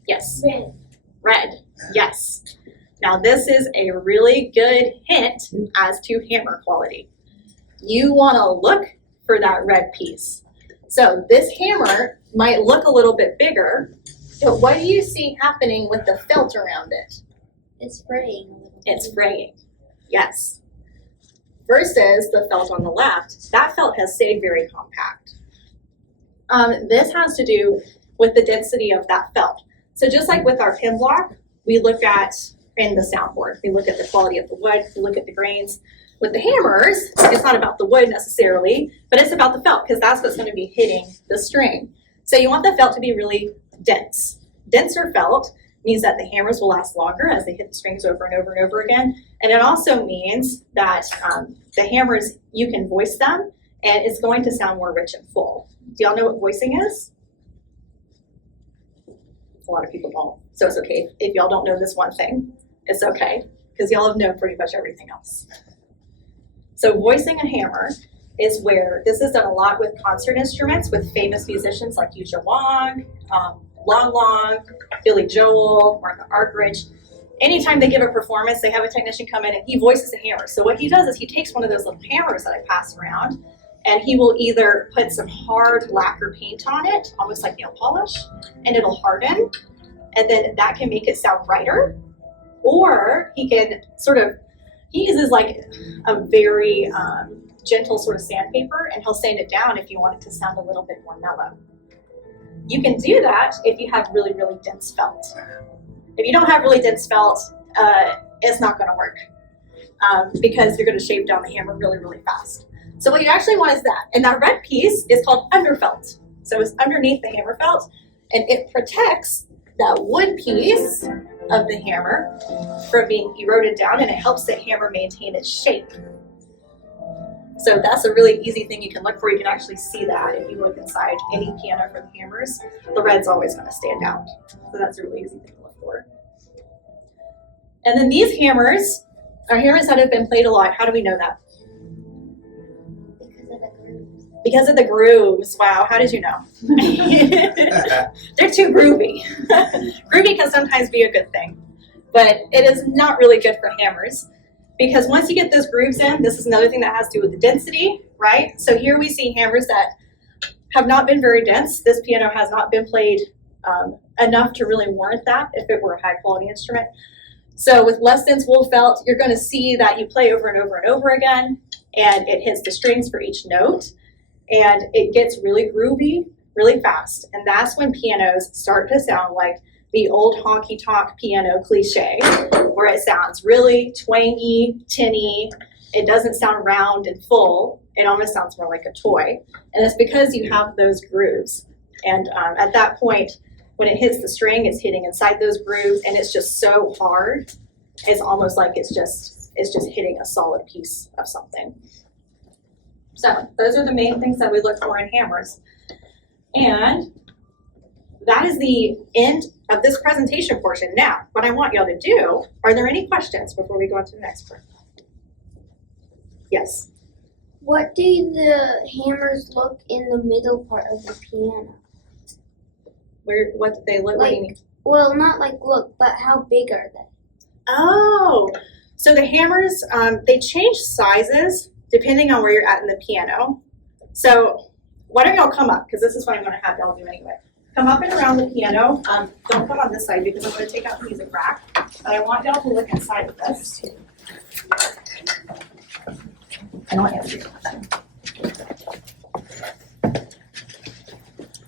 Yes. Red. Red. Yes. Now this is a really good hint as to hammer quality. You want to look for that red piece. So this hammer might look a little bit bigger, but what do you see happening with the felt around it? It's fraying a little bit. It's fraying. Yes. Versus the felt on the left, that felt has stayed very compact. This has to do with the density of that felt. So just like with our pin block, we look at in the soundboard, we look at the quality of the wood, we look at the grains. With the hammers, it's not about the wood necessarily, but it's about the felt because that's what's going to be hitting the string. So you want the felt to be really dense. Denser felt means that the hammers will last longer as they hit the strings over and over and over again. And it also means that the hammers, you can voice them and it's going to sound more rich and full. Do y'all know what voicing is? A lot of people don't. So it's okay if y'all don't know this one thing. It's okay because y'all have known pretty much everything else. So voicing a hammer is where this is done a lot with concert instruments with famous musicians like Yuja Wong, Long Long, Billy Joel, Martha Arkwright. Anytime they give a performance, they have a technician come in and he voices a hammer. So what he does is he takes one of those little hammers that I pass around and he will either put some hard lacquer paint on it, almost like nail polish, and it'll harden. And then that can make it sound brighter. Or he can he uses like a very gentle sort of sandpaper and he'll sand it down if you want it to sound a little bit more mellow. You can do that if you have really, really dense felt. If you don't have really dense felt, it's not going to work because you're going to shave down the hammer really, really fast. So what you actually want is that. And that red piece is called underfelt. So it's underneath the hammer felt and it protects that wood piece of the hammer from being eroded down and it helps the hammer maintain its shape. So that's a really easy thing you can look for. You can actually see that if you look inside any piano from hammers, the red's always going to stand out. So that's a really easy thing to look for. And then these hammers are hammers that have been played a lot. How do we know that? Because of the grooves. Wow, how did you know? They're too groovy. Groovy can sometimes be a good thing, but it is not really good for hammers because once you get those grooves in, this is another thing that has to do with the density, right? So here we see hammers that have not been very dense. This piano has not been played enough to really warrant that if it were a high quality instrument. So with less dense wool felt, you're going to see that you play over and over and over again, and it hits the strings for each note, and it gets really groovy really fast. And that's when pianos start to sound like the old honky-tonk piano cliche, where it sounds really twangy, tinny. It doesn't sound round and full. It almost sounds more like a toy. And it's because you have those grooves. And at that point, when it hits the string, it's hitting inside those grooves, and it's just so hard. It's almost like it's just hitting a solid piece of something. So those are the main things that we look for in hammers. And that is the end of this presentation portion. Now, what I want y'all to do, are there any questions before we go on to the next part? Yes. What do the hammers look in the middle part of the piano? What do they look like? Well, not like look, but how big are they? Oh, so the hammers, they change sizes depending on where you're at in the piano. So why don't y'all come up, because this is what I'm going to have y'all do anyway. Come up and around the piano. Don't come on this side because I'm going to take out the music rack. But I want y'all to look inside of this. I don't have to.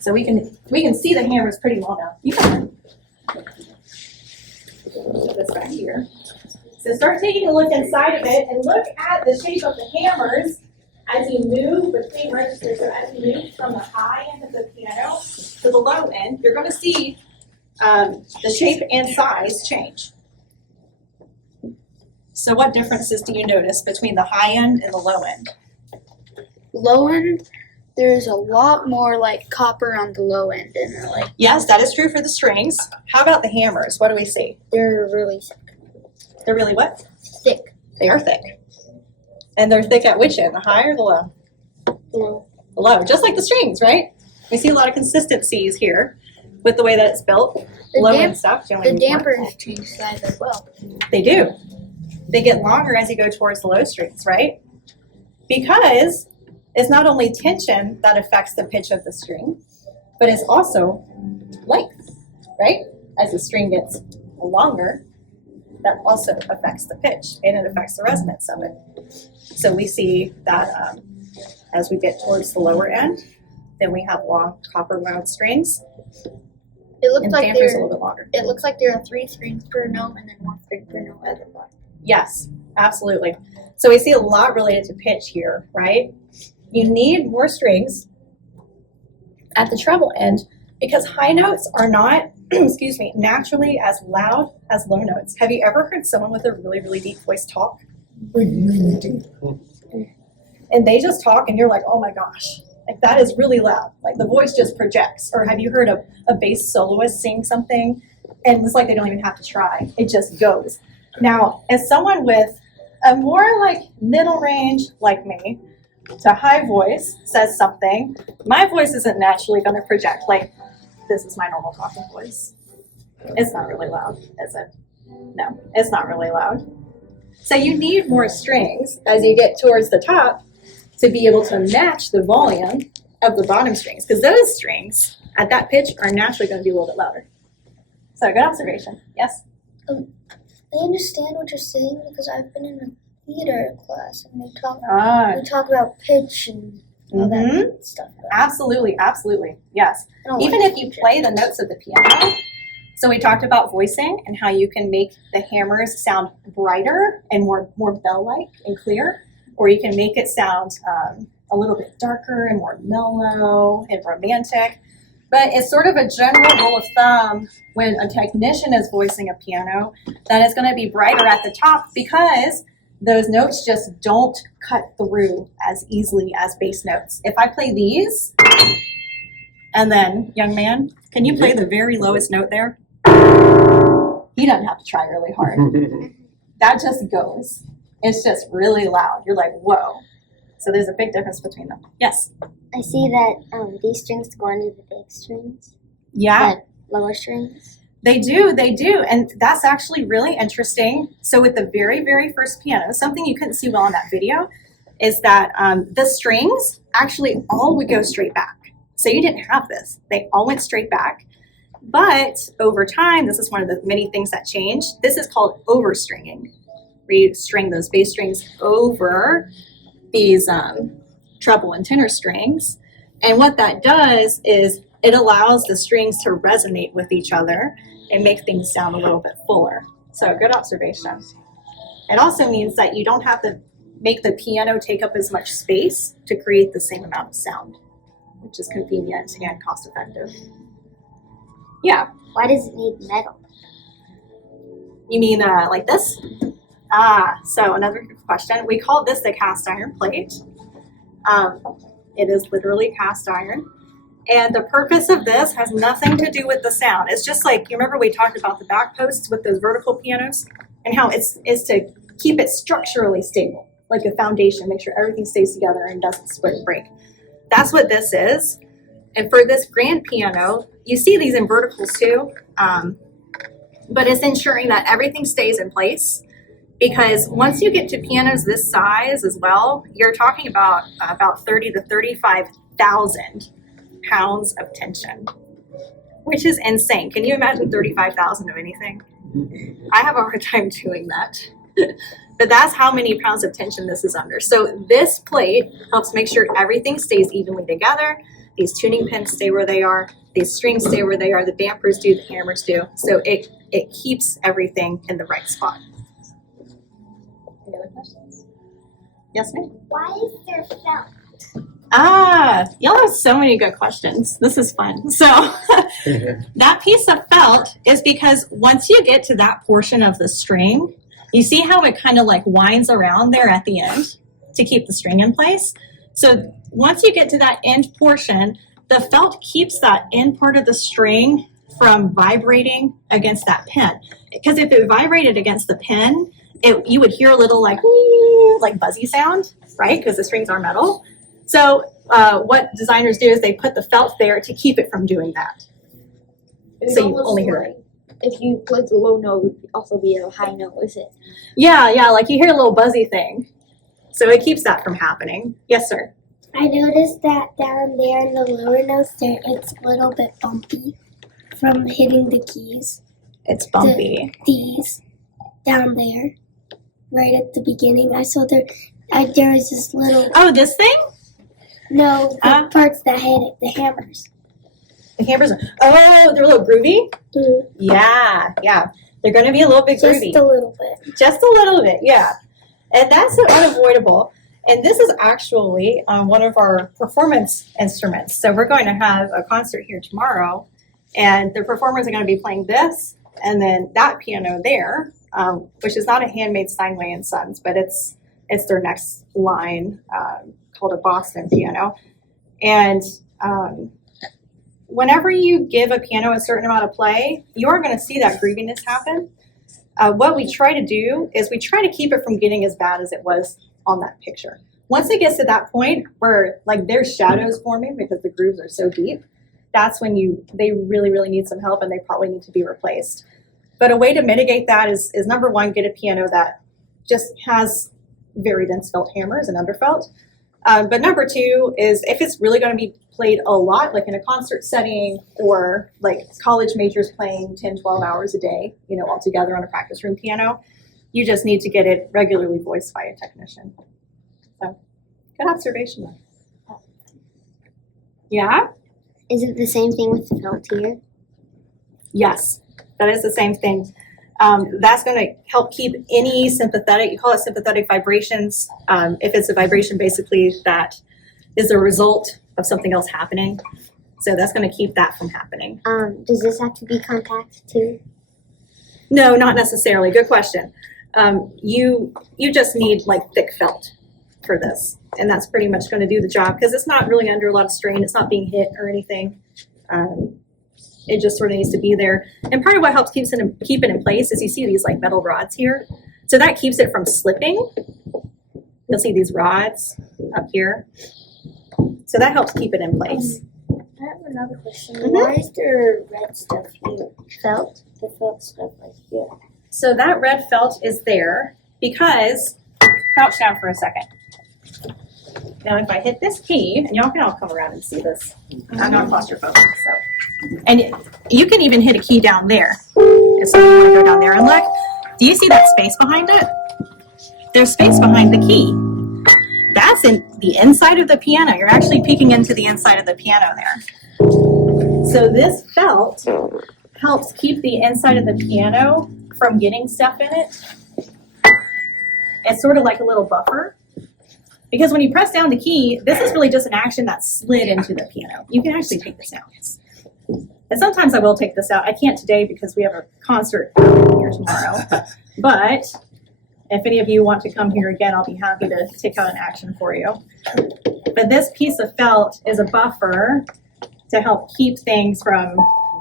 So we can see the hammers pretty well now. You can put this back here. So start taking a look inside of it and look at the shape of the hammers as you move between registers. So as you move from the high end of the piano to the low end, you're going to see the shape and size change. So what differences do you notice between the high end and the low end? Low end, there's a lot more like copper on the low end, and they're like Yes, that is true for the strings. How about the hammers? What do we see? they're really They're really what? thick. They are thick. And they're thick at which end, the high or the low? Low. The low, just like the strings, right? We see a lot of consistencies here with the way that it's built. The Low damp- end stuff. The dampers change size as well. They do. They get longer as you go towards the low strings, right? Because it's not only tension that affects the pitch of the string, but it's also length, right? As the string gets longer, that also affects the pitch and it affects the resonance of it. So we see that as we get towards the lower end, then we have long copper wound strings, It looks and like dampers a there. little bit longer. It looks like there are 3 strings per note and then 1 string per note at the bottom. Yes, absolutely. So we see a lot related to pitch here, right? You need more strings at the treble end because high notes are not, excuse me, naturally as loud as low notes. Have you ever heard someone with a really, really deep voice talk? Really deep. And they just talk and you're like, oh my gosh, like that is really loud. Like the voice just projects. Or have you heard a bass soloist sing something and it's like they don't even have to try. It just goes. Now, as someone with a more like middle range like me to high voice says something, my voice isn't naturally going to project like this is my normal talking voice. It's not really loud, is it? No, it's not really loud. So you need more strings as you get towards the top to be able to match the volume of the bottom strings because those strings at that pitch are naturally going to be a little bit louder. So good observation. Yes? I understand what you're saying because I've been in a theater class and we talk about pitch and all that stuff. Absolutely, absolutely. Yes. Even if you play the notes of the piano. So we talked about voicing and how you can make the hammers sound brighter and more bell-like and clear, or you can make it sound a little bit darker and more mellow and romantic. But it's sort of a general rule of thumb when a technician is voicing a piano that it's going to be brighter at the top because those notes just don't cut through as easily as bass notes. If I play these, and then, young man, can you play the very lowest note there? He doesn't have to try really hard. That just goes. It's just really loud. You're like, whoa. So there's a big difference between them. Yes? I see that these strings go under the big strings. Yeah. The lower strings. They do. And that's actually really interesting. So with the very, very first piano, something you couldn't see well in that video is that the strings actually all would go straight back. So you didn't have this. They all went straight back. But over time, this is one of the many things that change. This is called overstringing, where you string those bass strings over these treble and tenor strings. And what that does is it allows the strings to resonate with each other and make things sound a little bit fuller. So good observation. It also means that you don't have to make the piano take up as much space to create the same amount of sound, which is convenient and cost effective. Yeah. Why does it need metal? You mean like this? So another good question. We call this the cast iron plate. It is literally cast iron. And the purpose of this has nothing to do with the sound. It's just like, you remember we talked about the back posts with those vertical pianos and how it's to keep it structurally stable, like a foundation, make sure everything stays together and doesn't split and break. That's what this is. And for this grand piano, you see these in verticals too, but it's ensuring that everything stays in place, because once you get to pianos this size as well, you're talking about 30 to 35,000 pounds of tension, which is insane. Can you imagine 35,000 of anything? I have a hard time doing that. But that's how many pounds of tension this is under. So this plate helps make sure everything stays evenly together. These tuning pins stay where they are. These strings stay where they are. The dampers do, the hammers do. So it keeps everything in the right spot. Any other questions? Yes, ma'am? Why is there felt? Y'all have so many good questions. This is fun. So that piece of felt is because once you get to that portion of the string, you see how it kind of like winds around there at the end to keep the string in place. So once you get to that end portion, the felt keeps that end part of the string from vibrating against that pin. Because if it vibrated against the pin, you would hear a little like buzzy sound, right? Because the strings are metal. So what designers do is they put the felt there to keep it from doing that. So you only hear it. If you put the low note, it would also be a high note, is it? Yeah, like you hear a little buzzy thing. So it keeps that from happening. Yes, sir. I noticed that down there in the lower notes there, it's a little bit bumpy from hitting the keys. It's bumpy. These down there, right at the beginning. I saw there was this little. Oh, this thing? No, the parts that hit it, the hammers. The hammers. Oh, they're a little groovy? Mm. Yeah. They're going to be a little bit groovy. Just a little bit. Just a little bit, yeah. And that's unavoidable. And this is actually one of our performance instruments. So we're going to have a concert here tomorrow, and the performers are going to be playing this and then that piano there, which is not a handmade Steinway and Sons, but it's their next line called a Boston piano. And whenever you give a piano a certain amount of play, you're going to see that grooviness happen. What we try to do is we try to keep it from getting as bad as it was on that picture. Once it gets to that point where like there's shadows forming because the grooves are so deep, that's when they really, really need some help and they probably need to be replaced. But a way to mitigate that is number one, get a piano that just has very dense felt hammers and underfelt. But number two is if it's really going to be played a lot, like in a concert setting or like college majors playing 10, 12 hours a day, all together on a practice room piano, you just need to get it regularly voiced by a technician. So, good observation. Yeah? Is it the same thing with the felt here? Yes, that is the same thing. That's going to help keep any sympathetic, you call it sympathetic vibrations. If it's a vibration basically that is a result of something else happening. So that's going to keep that from happening. Does this have to be compact too? No, not necessarily. Good question. You just need like thick felt for this, and that's pretty much going to do the job because it's not really under a lot of strain. It's not being hit or anything. It just sort of needs to be there. And part of what helps keep it in place is you see these like metal rods here. So that keeps it from slipping. You'll see these rods up here. So that helps keep it in place. I have another question. Why is there red stuff here? Felt? The felt stuff right here. So that red felt is there because, crouch down for a second. Now, if I hit this key, and y'all can all come around and see this. I'm not claustrophobic, so. And you can even hit a key down there. If somebody want to go down there and look. Do you see that space behind it? There's space behind the key. That's in the inside of the piano. You're actually peeking into the inside of the piano there. So this felt helps keep the inside of the piano from getting stuff in it. It's sort of like a little buffer. Because when you press down the key, this is really just an action that slid into the piano. You can actually take this out. And sometimes I will take this out. I can't today because we have a concert here tomorrow. But if any of you want to come here again, I'll be happy to take out an action for you. But this piece of felt is a buffer to help keep things from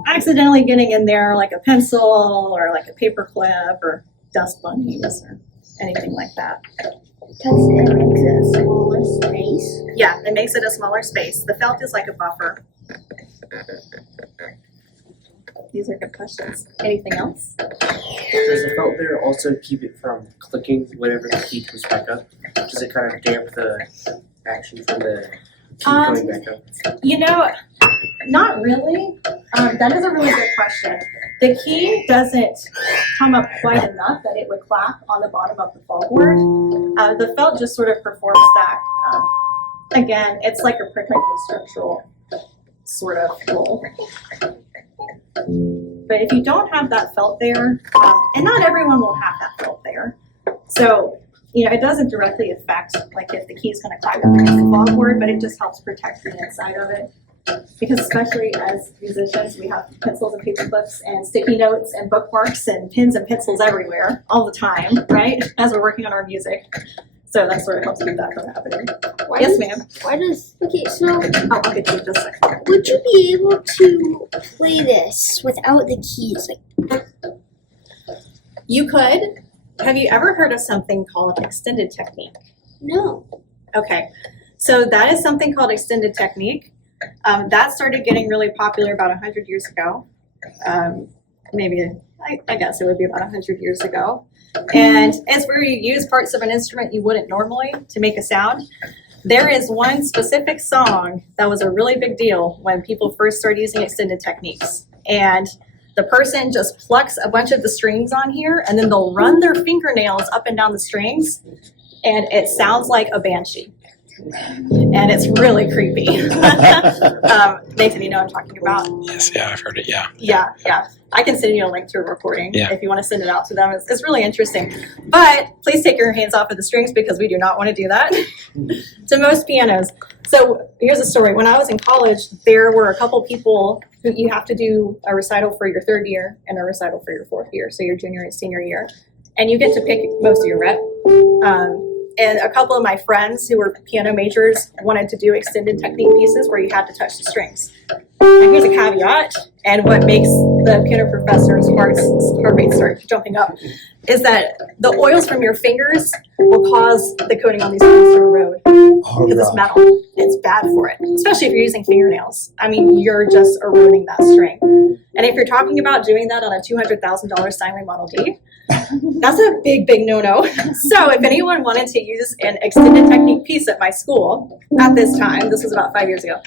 accidentally getting in there, like a pencil or like a paper clip or dust bunnies or anything like that. Because it makes it a smaller space. Yeah, it makes it a smaller space. The felt is like a buffer. These are good questions. Anything else? Does the felt there also keep it from clicking whenever the key comes back up? Does it kind of damp the action from the key coming back up? You know, not really. That is a really good question. The key doesn't come up quite enough that it would clap on the bottom of the fallboard. The felt just sort of performs that. Again, it's like a protective structural sort of role. But if you don't have that felt there, and not everyone will have that felt there, so you know it doesn't directly affect like if the key is going to clap up against the fallboard, but it just helps protect the inside of it. Because especially as musicians, we have pencils and paper clips and sticky notes and bookmarks and pens and pencils everywhere all the time, right? As we're working on our music. So that sort of helps keep that from happening. Yes, ma'am. Okay, so I'll get to you in just a second. would you be able to play this without the keys? Like, You could. Have you ever heard of something called extended technique? no. Okay, so that is something called extended technique. That started getting really popular about 100 years ago. Maybe, I guess it would be about 100 years ago. And it's where you use parts of an instrument you wouldn't normally to make a sound. There is one specific song that was a really big deal when people first started using extended techniques. And the person just plucks a bunch of the strings on here and then they'll run their fingernails up and down the strings and it sounds like a banshee. And it's really creepy. Nathan, you know what I'm talking about? Yes, yeah, I've heard it, yeah. Yeah. I can send you a link to a recording Yeah. if you want to send it out to them. It's really interesting. But please take your hands off of the strings because we do not want to do that to most pianos. So here's a story. When I was in college, there were a couple people who you have to do a recital for your third year and a recital for your fourth year, so your junior and senior year. And you get to pick most of your rep. And a couple of my friends who were piano majors wanted to do extended technique pieces where you had to touch the strings. And here's a caveat, and what makes the piano professor's heart rate start jumping up, is that the oils from your fingers will cause the coating on these strings to erode because it's metal. It's bad for it, especially if you're using fingernails. I mean, you're just eroding that string. And if you're talking about doing that on a $200,000 Steinway Model D, that's a big, big no-no. So if anyone wanted to use an extended technique piece at my school at this time, this was about 5 years ago,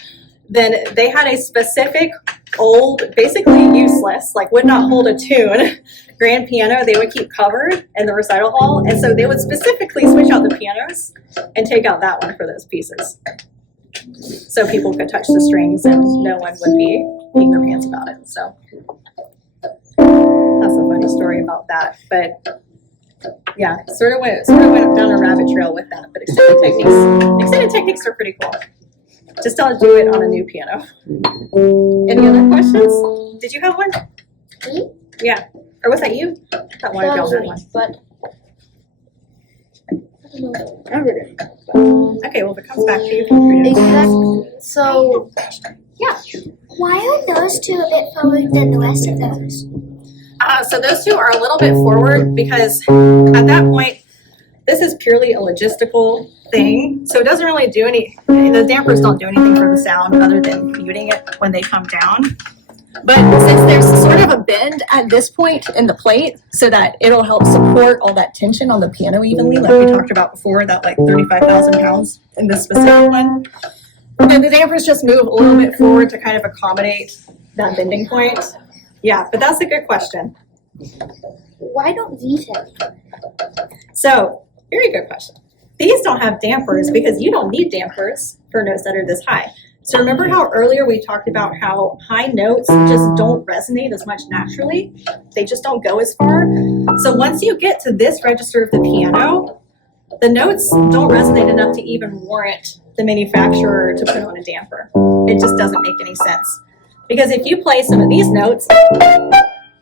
then they had a specific old, basically useless, like would not hold a tune, grand piano they would keep covered in the recital hall. And so they would specifically switch out the pianos and take out that one for those pieces. So people could touch the strings and no one would be peeing their pants about it. So that's a funny story about that. But yeah, sort of went down a rabbit trail with that. But extended techniques are pretty cool. Just don't do it on a new piano. Any other questions? Did you have one? Me? Yeah. Or was that you? That one of y'all had one. But I don't know. Okay, well if it comes back to you, feel free to. Exactly. So Yeah. Why are those two a bit forward than the rest of those? So those two are a little bit forward because at that point, this is purely a logistical thing. So it doesn't really do the dampers don't do anything for the sound other than muting it when they come down. But since there's sort of a bend at this point in the plate so that it'll help support all that tension on the piano evenly, like we talked about before, that like 35,000 pounds in this specific one. And the dampers just move a little bit forward to kind of accommodate that bending point. Yeah, but that's a good question. Why don't these have? So, very good question. These don't have dampers because you don't need dampers for notes that are this high. So remember how earlier we talked about how high notes just don't resonate as much naturally? They just don't go as far. So once you get to this register of the piano, the notes don't resonate enough to even warrant the manufacturer to put on a damper. It just doesn't make any sense. Because if you play some of these notes,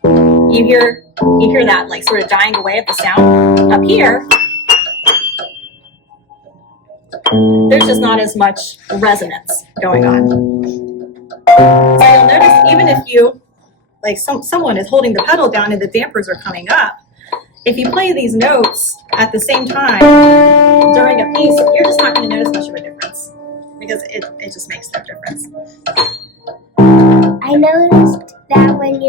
you hear that like sort of dying away of the sound. Up here, there's just not as much resonance going on. So you'll notice even if you, like someone is holding the pedal down and the dampers are coming up, if you play these notes at the same time during a piece, you're just not going to notice much of a difference because it just makes no difference. I noticed that when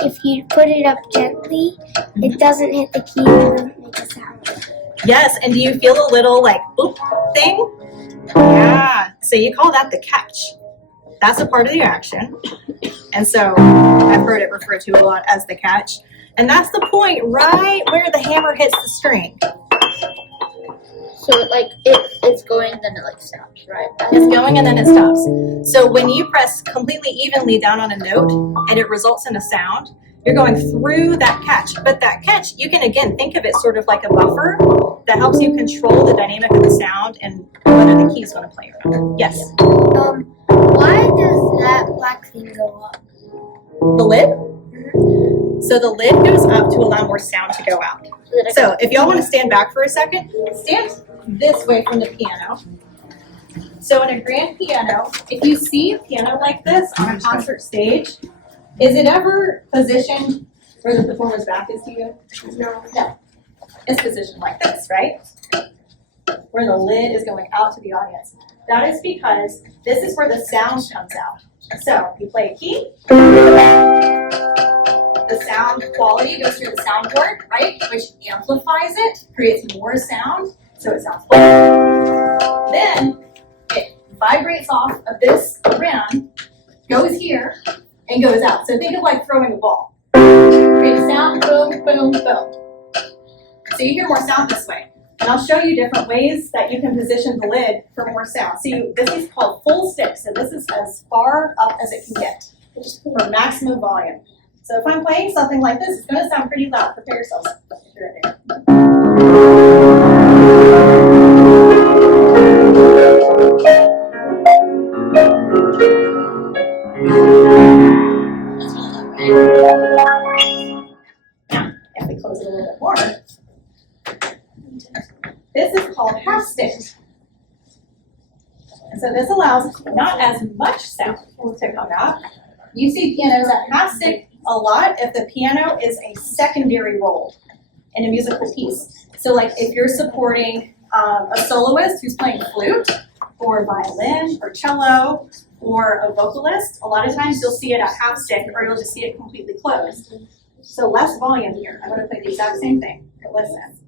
if you put it up gently, it doesn't hit the key and doesn't make a sound. Yes, and do you feel a little like boop thing? Yeah, so you call that the catch. That's a part of the action. And so I've heard it referred to a lot as the catch. And that's the point right where the hammer hits the string. So like it's going, then it like stops, right? It's going and then it stops. So when you press completely evenly down on a note and it results in a sound, you're going through that catch. But that catch, you can again think of it sort of like a buffer that helps you control the dynamic of the sound and whether the key is going to play or not. Yes? Why does that black thing go up? The lid? So the lid goes up to allow more sound to go out. So if y'all want to stand back for a second, stand this way from the piano. So in a grand piano, if you see a piano like this on a concert stage, is it ever positioned where the performer's back is to you? No. It's positioned like this, right? Where the lid is going out to the audience. That is because this is where the sound comes out. So you play a key. The sound quality goes through the soundboard, right? Which amplifies it, creates more sound, so it sounds better. Then it vibrates off of this rim, goes here, and goes out. So think of like throwing a ball. Create sound, boom, boom, boom. So you hear more sound this way. And I'll show you different ways that you can position the lid for more sound. See, this is called full stick, so this is as far up as it can get for maximum volume. So if I'm playing something like this, it's going to sound pretty loud. Prepare yourselves. Here it is. Now, if we close it a little bit more, this is called half stick. And so this allows not as much sound to come out. You see pianos at half stick a lot if the piano is a secondary role in a musical piece. So like if you're supporting a soloist who's playing flute or violin or cello or a vocalist, a lot of times you'll see it at half stick or you'll just see it completely closed. So less volume here. I'm going to play the exact same thing. Listen.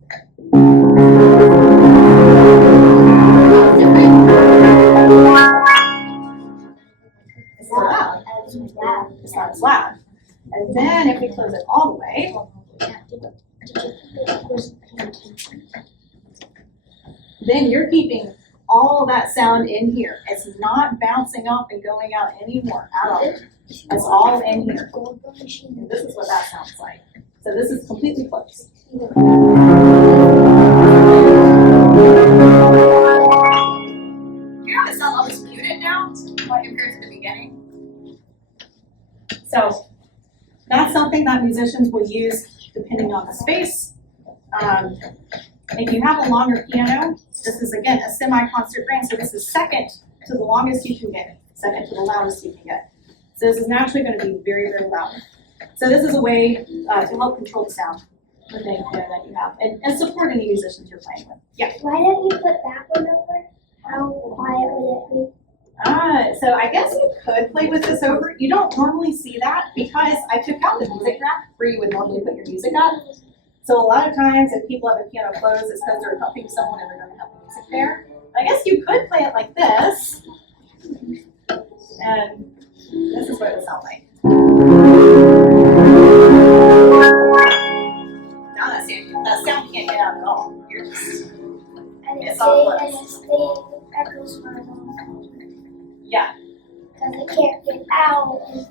It's not loud. It's not as loud. And then if we close it all the way, then you're keeping all that sound in here. It's not bouncing up and going out anymore at all. It's all in here. And this is what that sounds like. So this is completely closed. You know it sounds almost muted now compared to the beginning? So that's something that musicians will use depending on the space. If you have a longer piano, this is again a semi-concert range, so this is second to the longest you can get, second to the loudest you can get. So this is naturally going to be very, very loud. So this is a way to help control the sound within the piano that you have and support any musicians you're playing with. Yeah. Why don't you put that one over? How quiet would it be? So I guess you could play with this over. You don't normally see that because I took out the music rack where you would normally put your music up. So a lot of times if people have a piano closed, it's because they're helping someone and they're going to have the music there. I guess you could play it like this. And this is what it would sound like. Now that sound can't get out at all. You're just, And It's all it echoes for a long time. yeah. Because it can't get out and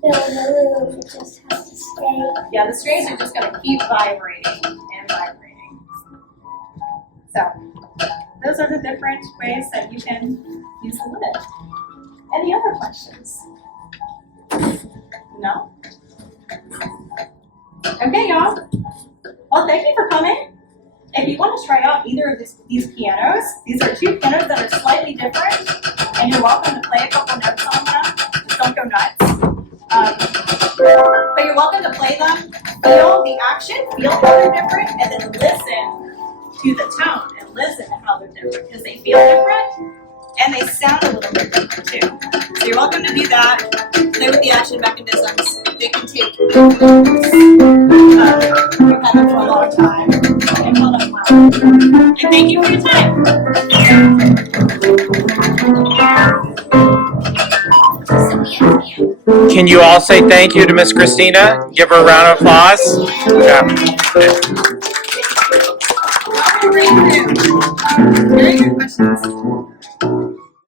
fill the room. It just has to stay. Yeah, the strings are just going to keep vibrating and vibrating. So, those are the different ways that you can use the lid. Any other questions? No? Okay, y'all. Well, thank you for coming. If you want to try out either of these pianos, these are two pianos that are slightly different, and you're welcome to play a couple notes on them. Just don't go nuts. But you're welcome to play them, feel the action, feel how they're different, and then listen to the tone and listen to how they're different because they feel different and they sound a little bit different too. So you're welcome to do that. Play with the action mechanisms. They can take we've had them for a long time and tell them well. And thank you for your time. Can you all say thank you to Miss Christina? Give her a round of applause. Yeah. Very good questions.